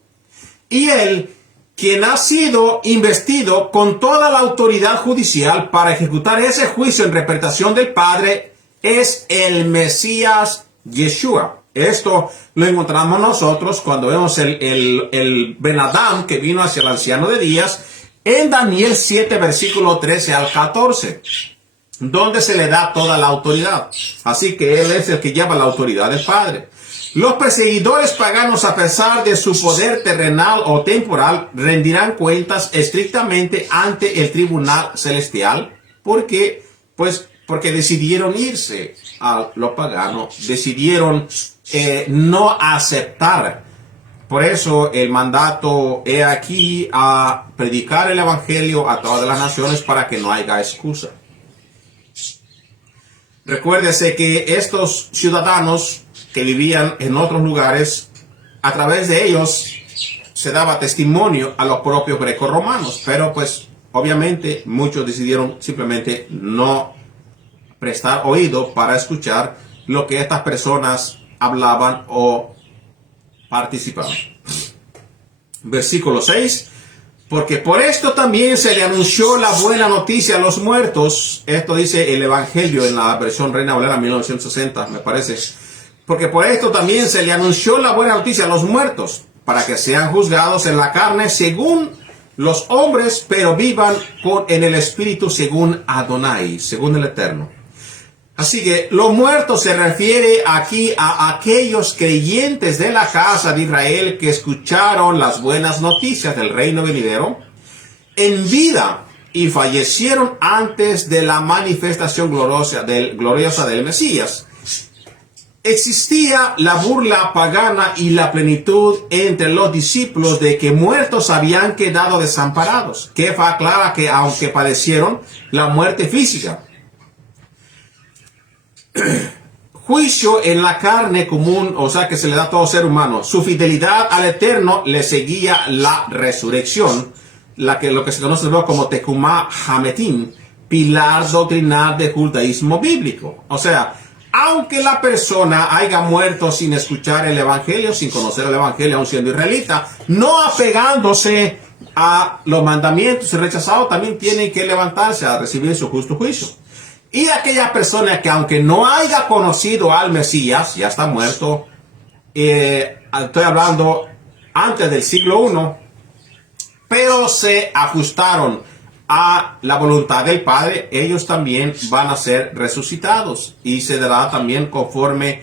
Y él, quien ha sido investido con toda la autoridad judicial para ejecutar ese juicio en representación del Padre, es el Mesías Yeshua. Esto lo encontramos nosotros cuando vemos el Ben Adam que vino hacia el anciano de días en Daniel 7, versículo 13 al 14, donde se le da toda la autoridad. Así que él es el que lleva la autoridad del Padre. Los perseguidores paganos, a pesar de su poder terrenal o temporal, rendirán cuentas estrictamente ante el tribunal celestial, porque decidieron irse a lo pagano, decidieron no aceptar. Por eso el mandato es aquí a predicar el evangelio a todas las naciones para que no haya excusa. Recuérdese que estos ciudadanos que vivían en otros lugares, a través de ellos se daba testimonio a los propios grecorromanos, pero pues obviamente muchos decidieron simplemente no prestar oído para escuchar lo que estas personas hablaban o participaban. Versículo 6. Porque por esto también se le anunció la buena noticia a los muertos. Esto dice el Evangelio en la versión Reina Valera 1960, me parece. Porque por esto también se le anunció la buena noticia a los muertos, para que sean juzgados en la carne según los hombres, pero vivan en el Espíritu según Adonai, según el Eterno. Así que los muertos se refiere aquí a aquellos creyentes de la casa de Israel que escucharon las buenas noticias del reino venidero en vida y fallecieron antes de la manifestación gloriosa del Mesías. Existía la burla pagana y la plenitud entre los discípulos de que muertos habían quedado desamparados. Kefa aclara que aunque padecieron la muerte física, juicio en la carne común, o sea que se le da a todo ser humano, su fidelidad al Eterno le seguía la resurrección, lo que se conoce como Tecumá Hametim, pilar doctrinal del judaísmo bíblico. O sea, aunque la persona haya muerto sin escuchar el Evangelio, sin conocer el Evangelio, aun siendo israelita, no apegándose a los mandamientos y rechazado, también tiene que levantarse a recibir su justo juicio. Y aquella persona que aunque no haya conocido al Mesías, ya está muerto, estoy hablando antes del siglo I, pero se ajustaron a la voluntad del Padre, ellos también van a ser resucitados y se dará también conforme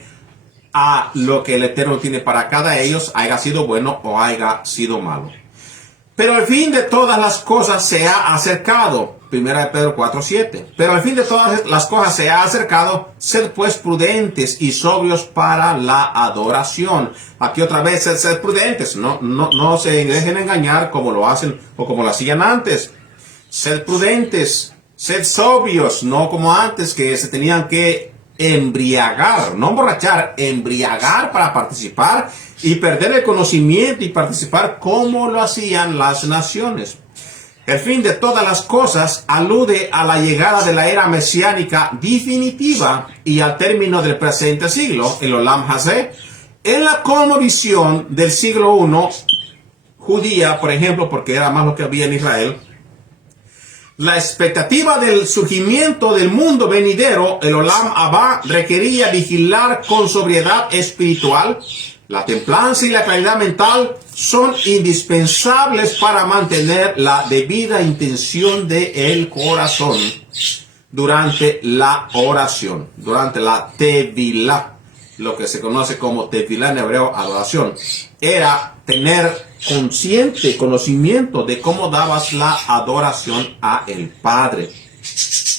a lo que el Eterno tiene para cada de ellos, haya sido bueno o haya sido malo. Pero el fin de todas las cosas se ha acercado. 1 Pedro 4:7. Pero al fin de todas las cosas se ha acercado, sed pues prudentes y sobrios para la adoración. Aquí otra vez, sed prudentes, no se dejen engañar como lo hacen o como lo hacían antes. Sed prudentes, sed sobrios, no como antes que se tenían que embriagar, no emborrachar, embriagar para participar y perder el conocimiento y participar como lo hacían las naciones. El fin de todas las cosas alude a la llegada de la era mesiánica definitiva y al término del presente siglo, el Olam Hazé, en la cosmovisión del siglo I, judía, por ejemplo, porque era más lo que había en Israel. La expectativa del surgimiento del mundo venidero, el Olam Abba, requería vigilar con sobriedad espiritual La templanza y la claridad mental son indispensables para mantener la debida intención del corazón durante la oración, durante la tevilá, lo que se conoce como tevilá en hebreo, adoración. Era tener consciente conocimiento de cómo dabas la adoración a el Padre,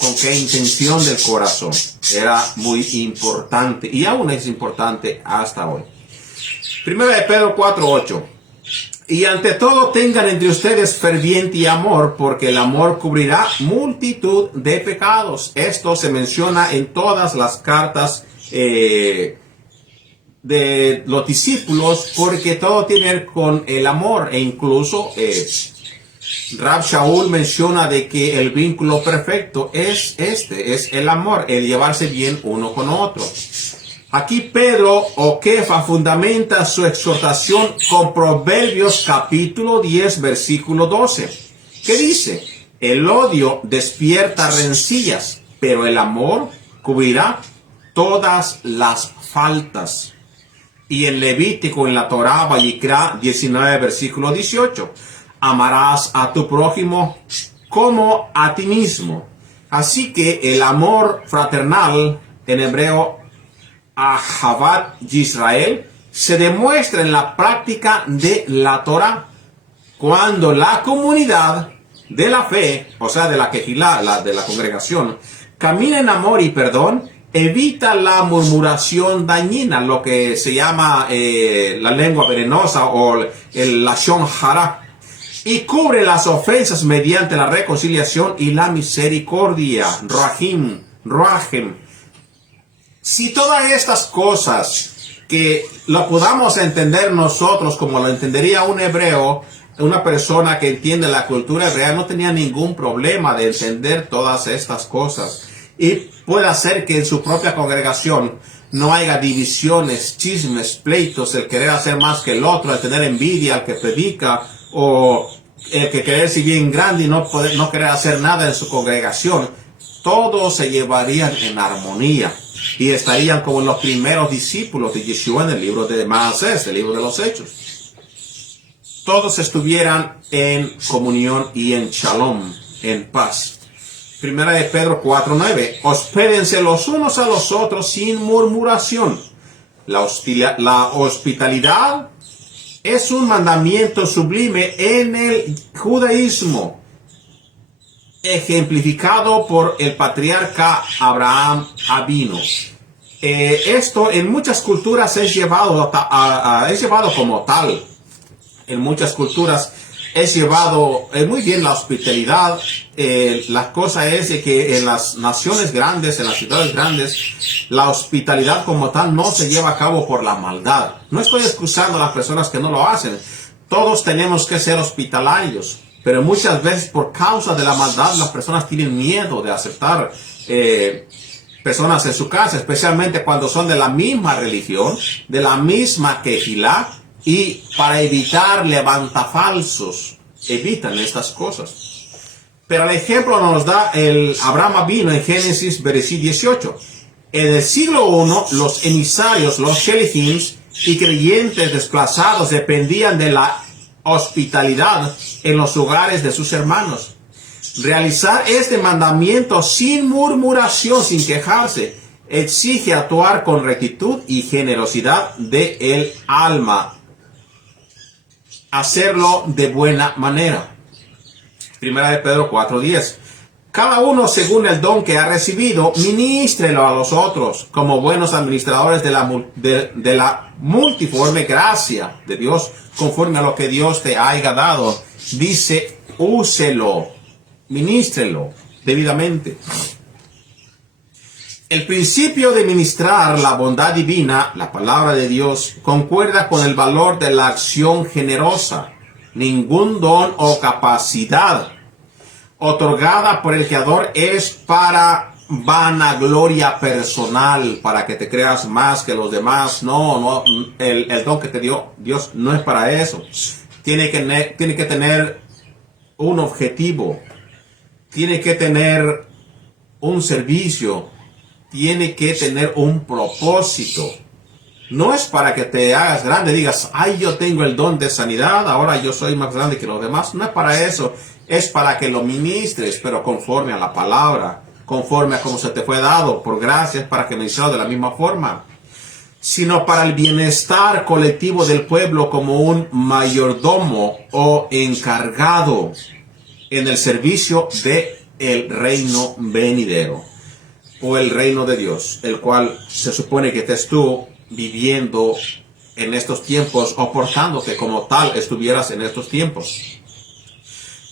con qué intención del corazón. Era muy importante y aún es importante hasta hoy. Primera de Pedro 4:8. Y ante todo tengan entre ustedes ferviente amor, porque el amor cubrirá multitud de pecados. Esto se menciona en todas las cartas de los discípulos, porque todo tiene que ver con el amor. E incluso Rab Shaul menciona de que el vínculo perfecto es el amor, el llevarse bien uno con otro. Aquí Pedro o Kefa fundamenta su exhortación con Proverbios capítulo 10 versículo 12, que dice: el odio despierta rencillas, pero el amor cubrirá todas las faltas. Y en Levítico, en la Torá, Vayikra 19 versículo 18, amarás a tu prójimo como a ti mismo. Así que el amor fraternal, en hebreo Ahavat Yisrael, se demuestra en la práctica de la Torah, cuando la comunidad de la fe, o sea, de la Kehilá, de la congregación, camina en amor y perdón, evita la murmuración dañina, lo que se llama la lengua venenosa o el lashon hara, y cubre las ofensas mediante la reconciliación y la misericordia, Rahem. Si todas estas cosas que lo podamos entender nosotros como lo entendería un hebreo, una persona que entiende la cultura hebrea, no tenía ningún problema de entender todas estas cosas. Y puede hacer que en su propia congregación no haya divisiones, chismes, pleitos, el querer hacer más que el otro, el tener envidia al que predica, o el que creerse bien grande y no querer hacer nada en su congregación. Todos se llevarían en armonía y estarían como los primeros discípulos de Yeshua en el libro de Maasés, el libro de los Hechos. Todos estuvieran en comunión y en shalom, en paz. Primera de Pedro 4:9. Hospédense los unos a los otros sin murmuración. La hospitalidad es un mandamiento sublime en el judaísmo, ejemplificado por el patriarca Abraham Avinu. Esto en muchas culturas es llevado como tal. En muchas culturas es llevado muy bien la hospitalidad. La cosa es de que en las naciones grandes, en las ciudades grandes, la hospitalidad como tal no se lleva a cabo por la maldad. No estoy excusando a las personas que no lo hacen. Todos tenemos que ser hospitalarios. Pero muchas veces por causa de la maldad las personas tienen miedo de aceptar personas en su casa, especialmente cuando son de la misma religión, de la misma Kehilá, y para evitar levantafalsos, evitan estas cosas. Pero el ejemplo nos da el Abraham Avinu en Génesis versículo 18. En el siglo I, los emisarios, los shelihims y creyentes desplazados dependían de la hospitalidad en los hogares de sus hermanos. Realizar este mandamiento sin murmuración, sin quejarse, exige actuar con rectitud y generosidad de el alma. Hacerlo de buena manera. Primera de Pedro 4:10. Cada uno según el don que ha recibido, ministrelo a los otros como buenos administradores de la multiforme gracia de Dios, conforme a lo que Dios te haya dado. Dice, úselo, ministrelo debidamente. El principio de ministrar la bondad divina, la palabra de Dios, concuerda con el valor de la acción generosa. Ningún don o capacidad otorgada por el Creador es para vanagloria personal, para que te creas más que los demás. No, el don que te dio Dios no es para eso. Tiene que tener un objetivo, tiene que tener un servicio, tiene que tener un propósito. No es para que te hagas grande, digas, ay, yo tengo el don de sanidad, ahora yo soy más grande que los demás. No es para eso, es para que lo ministres, pero conforme a la palabra, conforme a cómo se te fue dado, por gracias, para que ministres de la misma forma, sino para el bienestar colectivo del pueblo como un mayordomo o encargado en el servicio de el reino venidero o el reino de Dios, el cual se supone que estés tú viviendo en estos tiempos o portándote como tal estuvieras en estos tiempos.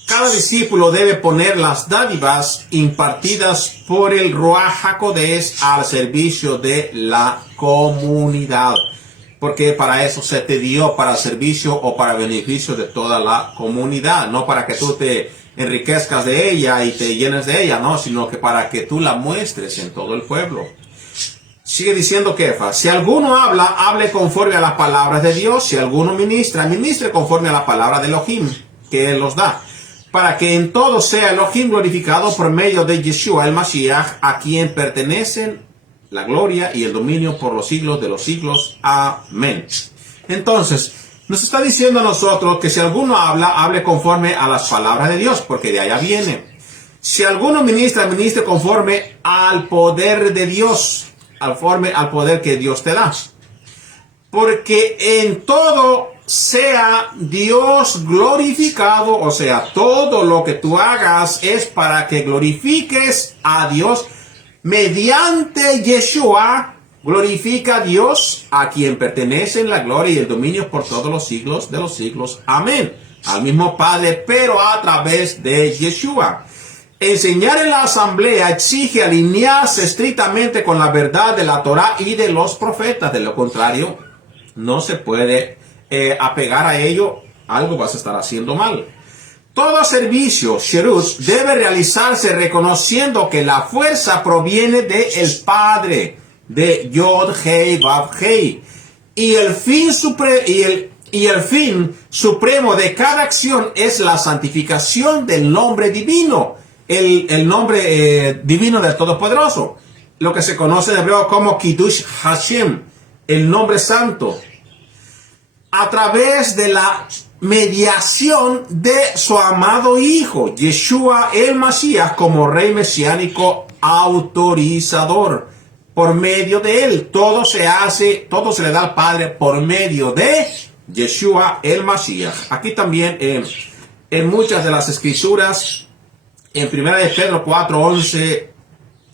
Cada discípulo debe poner las dádivas impartidas por el Ruach HaKodesh al servicio de la comunidad, porque para eso se te dio, para servicio o para beneficio de toda la comunidad, no para que tú te enriquezcas de ella y te llenes de ella, no, sino que para que tú la muestres en todo el pueblo. Sigue diciendo Kefa, si alguno habla, hable conforme a las palabras de Dios, si alguno ministra, ministre conforme a la palabra de Elohim, que Él los da, para que en todo sea Elohim glorificado por medio de Yeshua el Mashiach, a quien pertenecen la gloria y el dominio por los siglos de los siglos. Amén. Entonces, nos está diciendo a nosotros que si alguno habla, hable conforme a las palabras de Dios, porque de allá viene. Si alguno ministra, ministre conforme al poder de Dios, conforme al poder que Dios te da. Porque en todo sea Dios glorificado, o sea, todo lo que tú hagas es para que glorifiques a Dios mediante Yeshua. Glorifica a Dios, a quien pertenecen la gloria y el dominio por todos los siglos de los siglos. Amén. Al mismo Padre, pero a través de Yeshua. Enseñar en la asamblea exige alinearse estrictamente con la verdad de la Torá y de los profetas. De lo contrario, no se puede apegar a ello. Algo vas a estar haciendo mal. Todo servicio, Shirut, debe realizarse reconociendo que la fuerza proviene del Padre, de Yod Hei Vav Hei, y el fin supremo de cada acción es la santificación del nombre divino, el nombre divino del Todopoderoso, lo que se conoce en hebreo como Kiddush Hashem, el nombre santo, a través de la mediación de su amado Hijo, Yeshua el Mashiach, como Rey Mesiánico autorizador. Por medio de él, todo se le da al Padre por medio de Yeshua el Mashiach. Aquí también en muchas de las escrituras, en 1 de Pedro 4:11,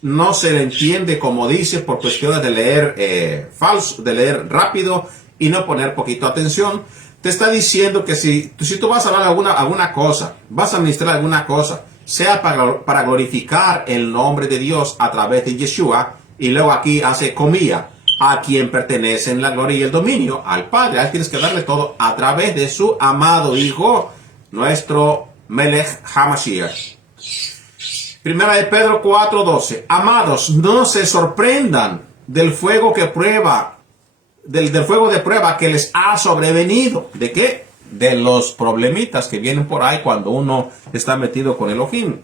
no se le entiende como dice por cuestiones de leer de leer rápido y no poner poquito atención. Te está diciendo que si tú vas a hablar alguna cosa, vas a administrar alguna cosa, sea para glorificar el nombre de Dios a través de Yeshua, y luego aquí hace comilla, a quien pertenecen la gloria y el dominio, al Padre. A él tienes que darle todo a través de su amado Hijo, nuestro Melech HaMashiach. 1 de Pedro 4:12. Amados, no se sorprendan del fuego que prueba, del fuego de prueba que les ha sobrevenido. ¿De qué? De los problemitas que vienen por ahí cuando uno está metido con Elohim.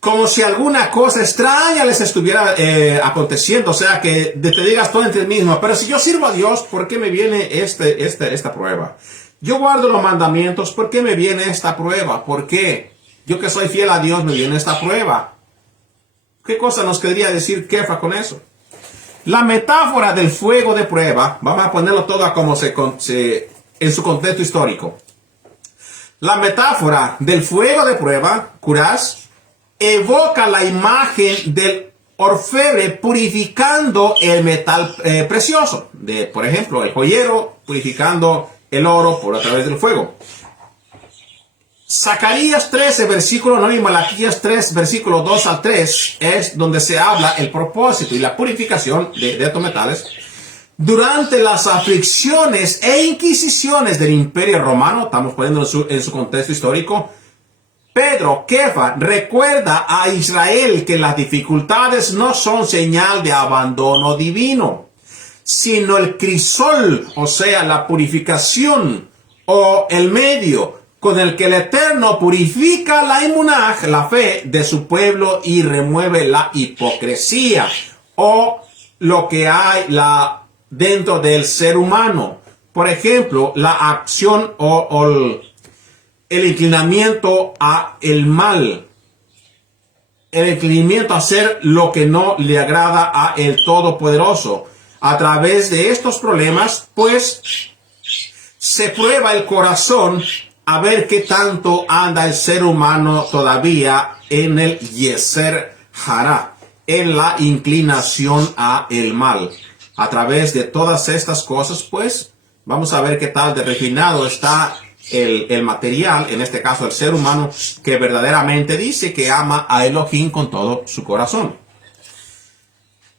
Como si alguna cosa extraña les estuviera aconteciendo, o sea, que te digas tú entre ti mismo, pero si yo sirvo a Dios, ¿por qué me viene esta prueba? Yo guardo los mandamientos, ¿por qué me viene esta prueba? ¿Por qué? Yo que soy fiel a Dios, me viene esta prueba. ¿Qué cosa nos quería decir Kefa con eso? La metáfora del fuego de prueba, vamos a ponerlo todo a como en su contexto histórico. La metáfora del fuego de prueba, Kuras, evoca la imagen del orfebre purificando el metal precioso. Por ejemplo, el joyero purificando el oro a través del fuego. Zacarías 13, versículo 9 y Malaquías 3, versículo 2 al 3 es donde se habla el propósito y la purificación de estos metales. Durante las aflicciones e inquisiciones del Imperio Romano, estamos poniendo en su contexto histórico, Pedro, Kefa, recuerda a Israel que las dificultades no son señal de abandono divino, sino el crisol, o sea, la purificación o el medio con el que el Eterno purifica la emunaj, la fe de su pueblo y remueve la hipocresía o lo que hay, la dentro del ser humano. Por ejemplo, la acción o el inclinamiento a el mal. El inclinamiento a hacer lo que no le agrada a el Todopoderoso. A través de estos problemas, pues, se prueba el corazón a ver qué tanto anda el ser humano todavía en el Yeser Hará, en la inclinación a el mal. A través de todas estas cosas, pues, vamos a ver qué tal de refinado está el material, en este caso el ser humano, que verdaderamente dice que ama a Elohim con todo su corazón.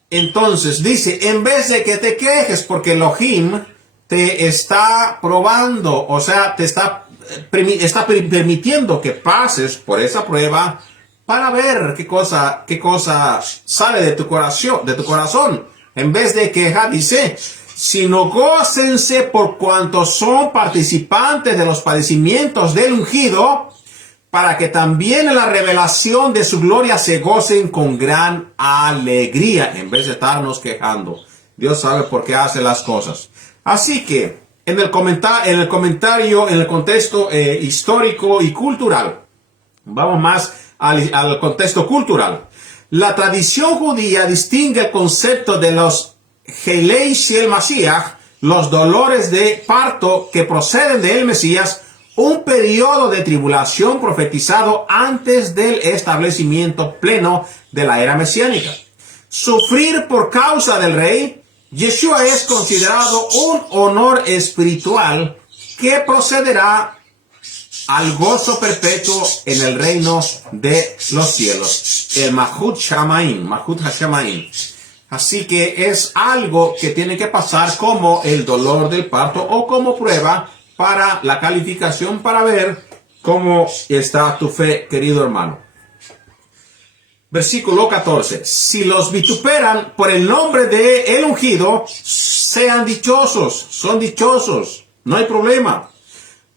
Entonces dice, en vez de que te quejes porque Elohim te está probando, o sea, te está permitiendo que pases por esa prueba para ver qué cosa sale de tu corazón. En vez de quejar, dice, sino gócense por cuantos son participantes de los padecimientos del ungido, para que también en la revelación de su gloria se gocen con gran alegría, en vez de estarnos quejando. Dios sabe por qué hace las cosas. Así que, en el comentario, en el contexto histórico y cultural, vamos más al contexto cultural. La tradición judía distingue el concepto de los Helei Shel Mashiach, los dolores de parto que proceden del Mesías, un periodo de tribulación profetizado antes del establecimiento pleno de la era mesiánica. Sufrir por causa del rey, Yeshua es considerado un honor espiritual que procederá al gozo perpetuo en el reino de los cielos. El Mahut HaShamayim. Así que es algo que tiene que pasar como el dolor del parto o como prueba para la calificación para ver cómo está tu fe, querido hermano. Versículo 14. Si los vituperan por el nombre de el ungido, sean dichosos, son dichosos, no hay problema.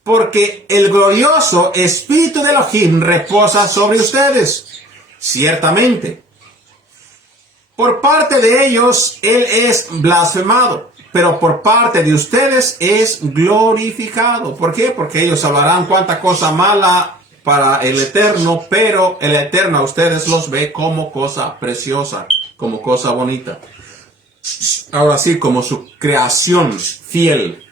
Porque el glorioso Espíritu de Elohim reposa sobre ustedes. Ciertamente. Por parte de ellos, Él es blasfemado, pero por parte de ustedes es glorificado. ¿Por qué? Porque ellos hablarán cuánta cosa mala para el Eterno, pero el Eterno a ustedes los ve como cosa preciosa, como cosa bonita. Ahora sí, como su creación fiel.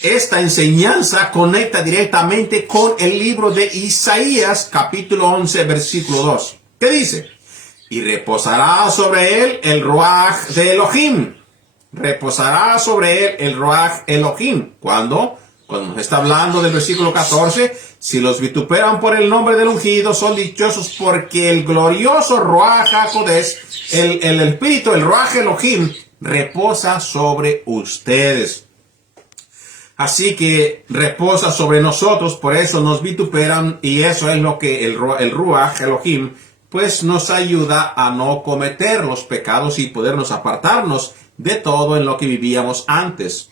Esta enseñanza conecta directamente con el libro de Isaías, capítulo 11, versículo 2. ¿Qué dice? Y reposará sobre él el Ruach de Elohim. Reposará sobre él el Ruach Elohim. ¿Cuándo? Cuando nos está hablando del versículo 14. Si los vituperan por el nombre del ungido, son dichosos porque el glorioso Ruach HaKodesh, el Espíritu, el Ruach Elohim, reposa sobre ustedes. Así que reposa sobre nosotros, por eso nos vituperan, y eso es lo que el Ruach Elohim pues nos ayuda a no cometer los pecados y podernos apartarnos de todo en lo que vivíamos antes.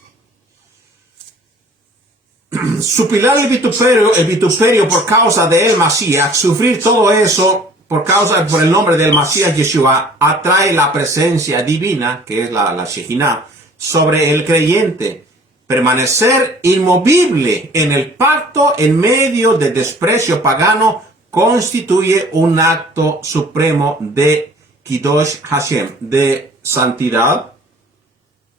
Supilar el vituperio por causa de el Mashiach, sufrir todo eso por el nombre del Mashiach Yeshua, atrae la presencia divina, que es la Shejinah, sobre el creyente. Permanecer inmovible en el pacto en medio de desprecio pagano constituye un acto supremo de Kiddush Hashem, de santidad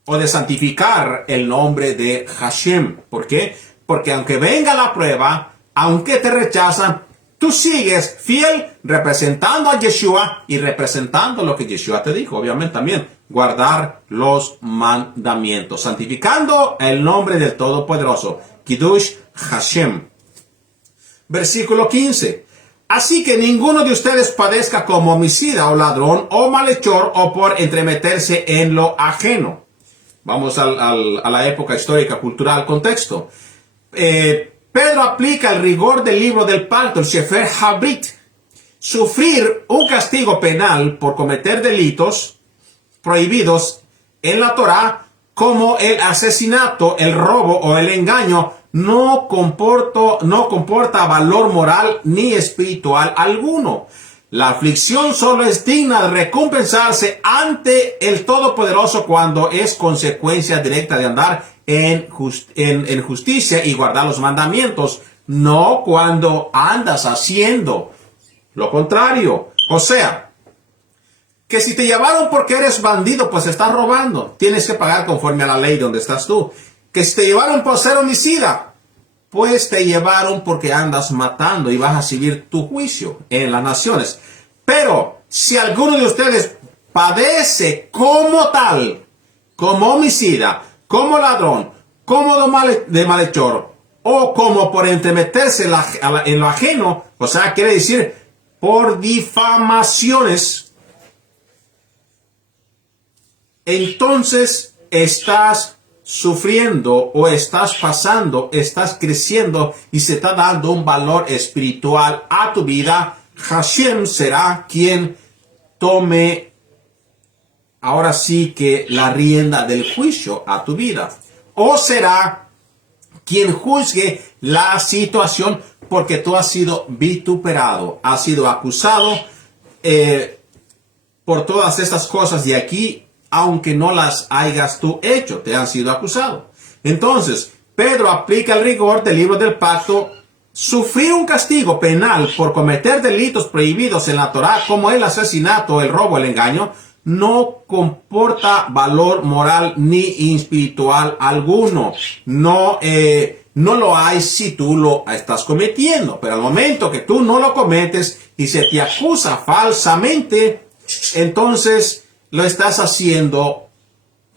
o de santificar el nombre de Hashem. ¿Por qué? Porque aunque venga la prueba, aunque te rechazan, tú sigues fiel representando a Yeshua y representando lo que Yeshua te dijo. Obviamente también guardar los mandamientos, santificando el nombre del Todopoderoso. Kiddush Hashem. Versículo 15. Así que ninguno de ustedes padezca como homicida o ladrón o malhechor o por entremeterse en lo ajeno. Vamos a la época histórica, cultural, contexto. Pedro aplica el rigor del libro del pacto, el Sefer Habrit. Sufrir un castigo penal por cometer delitos prohibidos en la Torá, como el asesinato, el robo o el engaño, no comporta valor moral ni espiritual alguno. La aflicción solo es digna de recompensarse ante el Todopoderoso cuando es consecuencia directa de andar en justicia y guardar los mandamientos, no cuando andas haciendo lo contrario. O sea, que si te llevaron porque eres bandido, pues estás robando. Tienes que pagar conforme a la ley donde estás tú. Que si te llevaron por ser homicida, pues te llevaron porque andas matando y vas a recibir tu juicio en las naciones. Pero si alguno de ustedes padece como tal, como homicida, como ladrón, como de malhechor, o como por entremeterse en lo ajeno, o sea, quiere decir por difamaciones, entonces estás sufriendo o estás pasando, estás creciendo y se está dando un valor espiritual a tu vida. Hashem será quien tome ahora sí que la rienda del juicio a tu vida. O será quien juzgue la situación porque tú has sido vituperado, has sido acusado por todas estas cosas de aquí, aunque no las hayas tú hecho, te han sido acusado. Entonces, Pedro aplica el rigor del libro del pacto. Sufrir un castigo penal por cometer delitos prohibidos en la Torá, como el asesinato, el robo, el engaño, no comporta valor moral ni espiritual alguno. No lo hay si tú lo estás cometiendo. Pero al momento que tú no lo cometes y se te acusa falsamente, entonces lo estás haciendo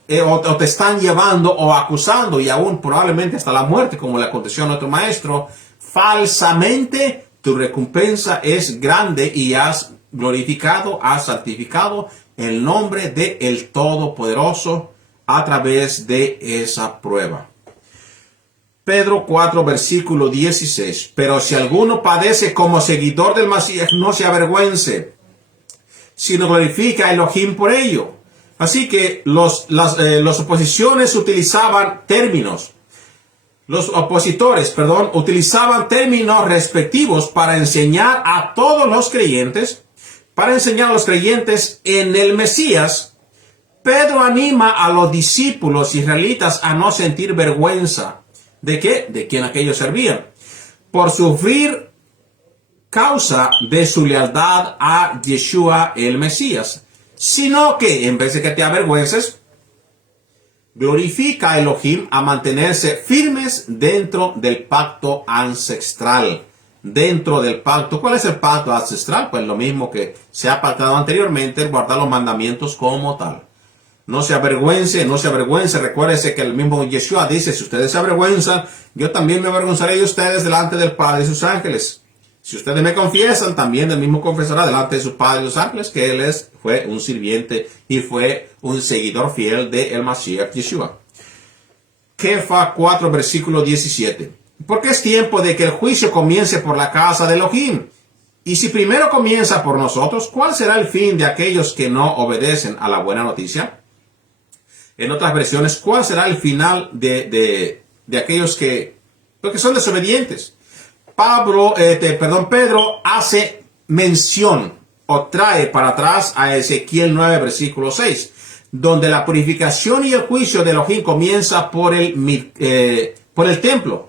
o te están llevando o acusando y aún probablemente hasta la muerte, como le aconteció a nuestro maestro, falsamente. Tu recompensa es grande y has glorificado, has santificado el nombre de el Todopoderoso a través de esa prueba. Pedro 4, versículo 16. Pero si alguno padece como seguidor del Masías, no se avergüence, sino glorifica a Elohim por ello. Así que los opositores utilizaban términos respectivos para enseñar a todos los creyentes, en el Mesías. Pedro anima a los discípulos israelitas a no sentir vergüenza. ¿De qué? De quien aquellos servían. Por sufrir causa de su lealtad a Yeshua el Mesías. Sino que, en vez de que te avergüences, glorifica a Elohim a mantenerse firmes dentro del pacto ancestral. Dentro del pacto. ¿Cuál es el pacto ancestral? Pues lo mismo que se ha pactado anteriormente, guardar los mandamientos como tal. No se avergüence. Recuérdese que el mismo Yeshua dice, si ustedes se avergüenzan, yo también me avergonzaré de ustedes delante del Padre y sus ángeles. Si ustedes me confiesan, también el mismo confesará delante de su Padre y los ángeles que él fue un sirviente y fue un seguidor fiel de el Mashiach Yeshua. Kefa 4, versículo 17. Porque es tiempo de que el juicio comience por la casa de Elohim. Y si primero comienza por nosotros, ¿cuál será el fin de aquellos que no obedecen a la buena noticia? En otras versiones, ¿cuál será el final de aquellos que son desobedientes? Pedro hace mención o trae para atrás a Ezequiel 9, versículo 6, donde la purificación y el juicio de Elohim comienza por el templo,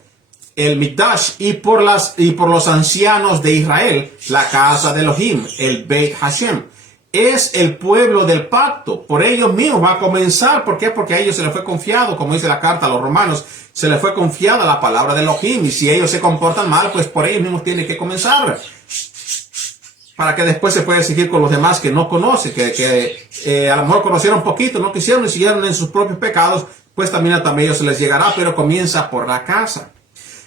el Mikdash, y por los ancianos de Israel, la casa de Elohim, el Beit Hashem. Es el pueblo del pacto. Por ellos mismos va a comenzar. ¿Por qué? Porque a ellos se les fue confiado, como dice la carta a los romanos, se les fue confiada la palabra de Elohim. Y si ellos se comportan mal, pues por ellos mismos tiene que comenzar. Para que después se pueda exigir con los demás que no conocen, que a lo mejor conocieron un poquito, no quisieron y siguieron en sus propios pecados, pues también a ellos se les llegará, pero comienza por la casa.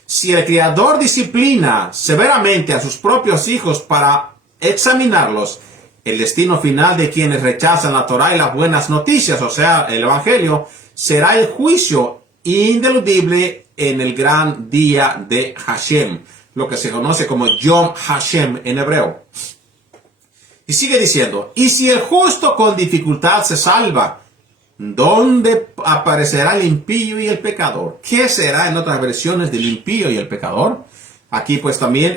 Si el Creador disciplina severamente a sus propios hijos para examinarlos, el destino final de quienes rechazan la Torah y las buenas noticias, o sea, el Evangelio, será el juicio ineludible en el gran día de Hashem, lo que se conoce como Yom Hashem en hebreo. Y sigue diciendo, y si el justo con dificultad se salva, ¿dónde aparecerá el impío y el pecador? ¿Qué será en otras versiones del impío y el pecador? Aquí pues también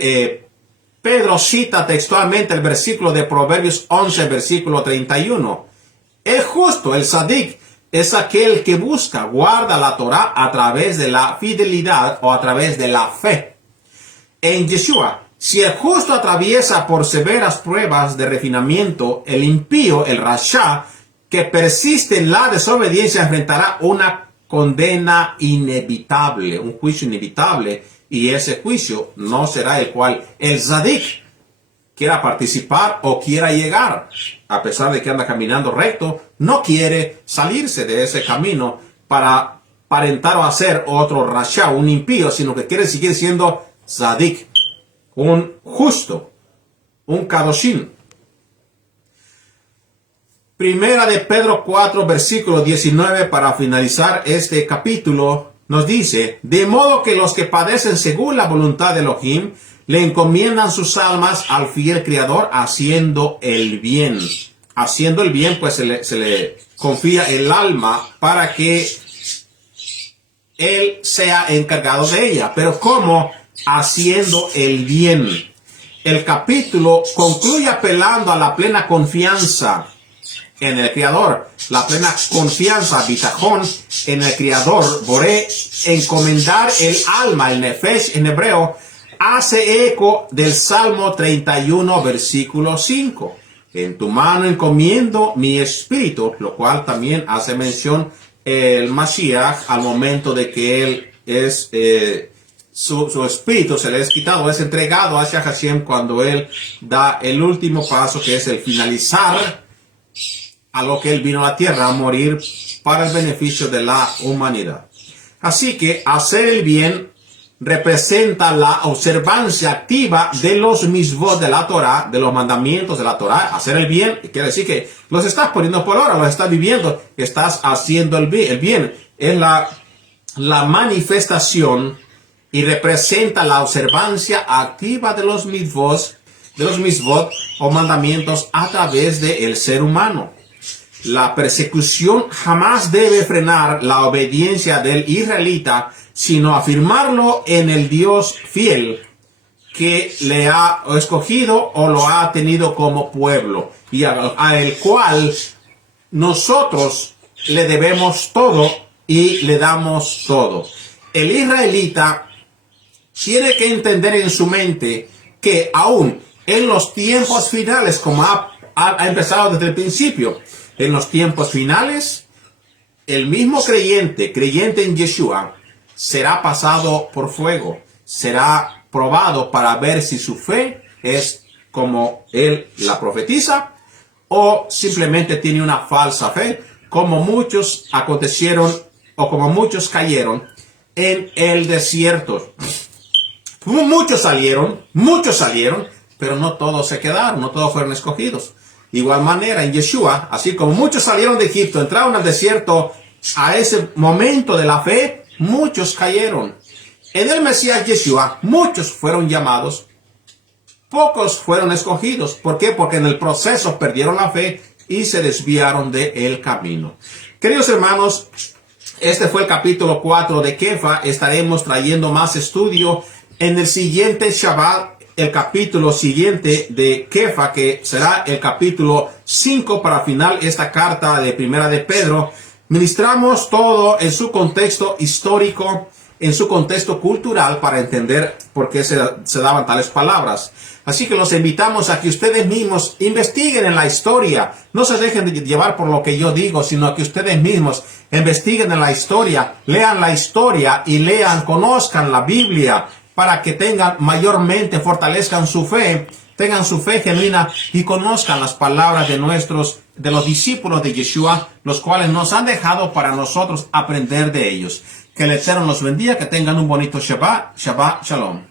Pedro cita textualmente el versículo de Proverbios 11, versículo 31. El justo, el sadik, es aquel que busca, guarda la Torah a través de la fidelidad o a través de la fe. En Yeshua, si el justo atraviesa por severas pruebas de refinamiento, el impío, el rasha, que persiste en la desobediencia, enfrentará una condena inevitable, un juicio inevitable, y ese juicio no será el cual el Zadik quiera participar o quiera llegar. A pesar de que anda caminando recto, no quiere salirse de ese camino para aparentar o hacer otro rasha, un impío, sino que quiere seguir siendo Zadik, un justo, un Kadoshin. Primera de Pedro 4, versículo 19, para finalizar este capítulo, nos dice: de modo que los que padecen según la voluntad de Elohim, le encomiendan sus almas al fiel Creador, haciendo el bien. Haciendo el bien, pues se le confía el alma para que Él sea encargado de ella. Pero ¿cómo? Haciendo el bien. El capítulo concluye apelando a la plena confianza en el Creador, la plena confianza, bitajón, en el Creador. Boré, encomendar el alma, el nefesh en hebreo, hace eco del Salmo 31, versículo 5. En tu mano encomiendo mi espíritu, lo cual también hace mención el Mashiach al momento de que él es, su espíritu se le es quitado, es entregado hacia Hashem cuando él da el último paso, que es el finalizar a lo que él vino a la tierra a morir para el beneficio de la humanidad. Así que hacer el bien representa la observancia activa de los misvot de la Torah, de los mandamientos de la Torah. Hacer el bien quiere decir que los estás poniendo por obra, los estás viviendo, estás haciendo el bien. El bien es la manifestación y representa la observancia activa de los misvot o mandamientos a través del ser humano. La persecución jamás debe frenar la obediencia del israelita, sino afirmarlo en el Dios fiel que le ha escogido o lo ha tenido como pueblo y a el cual nosotros le debemos todo y le damos todo. El israelita tiene que entender en su mente que aún en los tiempos finales, como ha empezado desde el principio, en los tiempos finales, el mismo creyente en Yeshua, será pasado por fuego, será probado para ver si su fe es como él la profetiza o simplemente tiene una falsa fe, como muchos acontecieron o como muchos cayeron en el desierto. Muchos salieron, pero no todos se quedaron, no todos fueron escogidos. De igual manera, en Yeshua, así como muchos salieron de Egipto, entraron al desierto, a ese momento de la fe, muchos cayeron. En el Mesías Yeshua, muchos fueron llamados, pocos fueron escogidos. ¿Por qué? Porque en el proceso perdieron la fe y se desviaron del camino. Queridos hermanos, este fue el capítulo 4 de Kefa. Estaremos trayendo más estudio en el siguiente Shabbat, el capítulo siguiente de Kefa, que será el capítulo 5 para final esta carta de Primera de Pedro. Ministramos todo en su contexto histórico, en su contexto cultural, para entender por qué se daban tales palabras. Así que los invitamos a que ustedes mismos investiguen en la historia. No se dejen de llevar por lo que yo digo, sino que ustedes mismos investiguen en la historia, lean la historia y conozcan la Biblia, para que tengan mayormente, fortalezcan su fe, tengan su fe genuina y conozcan las palabras de los discípulos de Yeshua, los cuales nos han dejado para nosotros aprender de ellos. Que el Eterno los bendiga, que tengan un bonito Shabbat. Shabbat Shalom.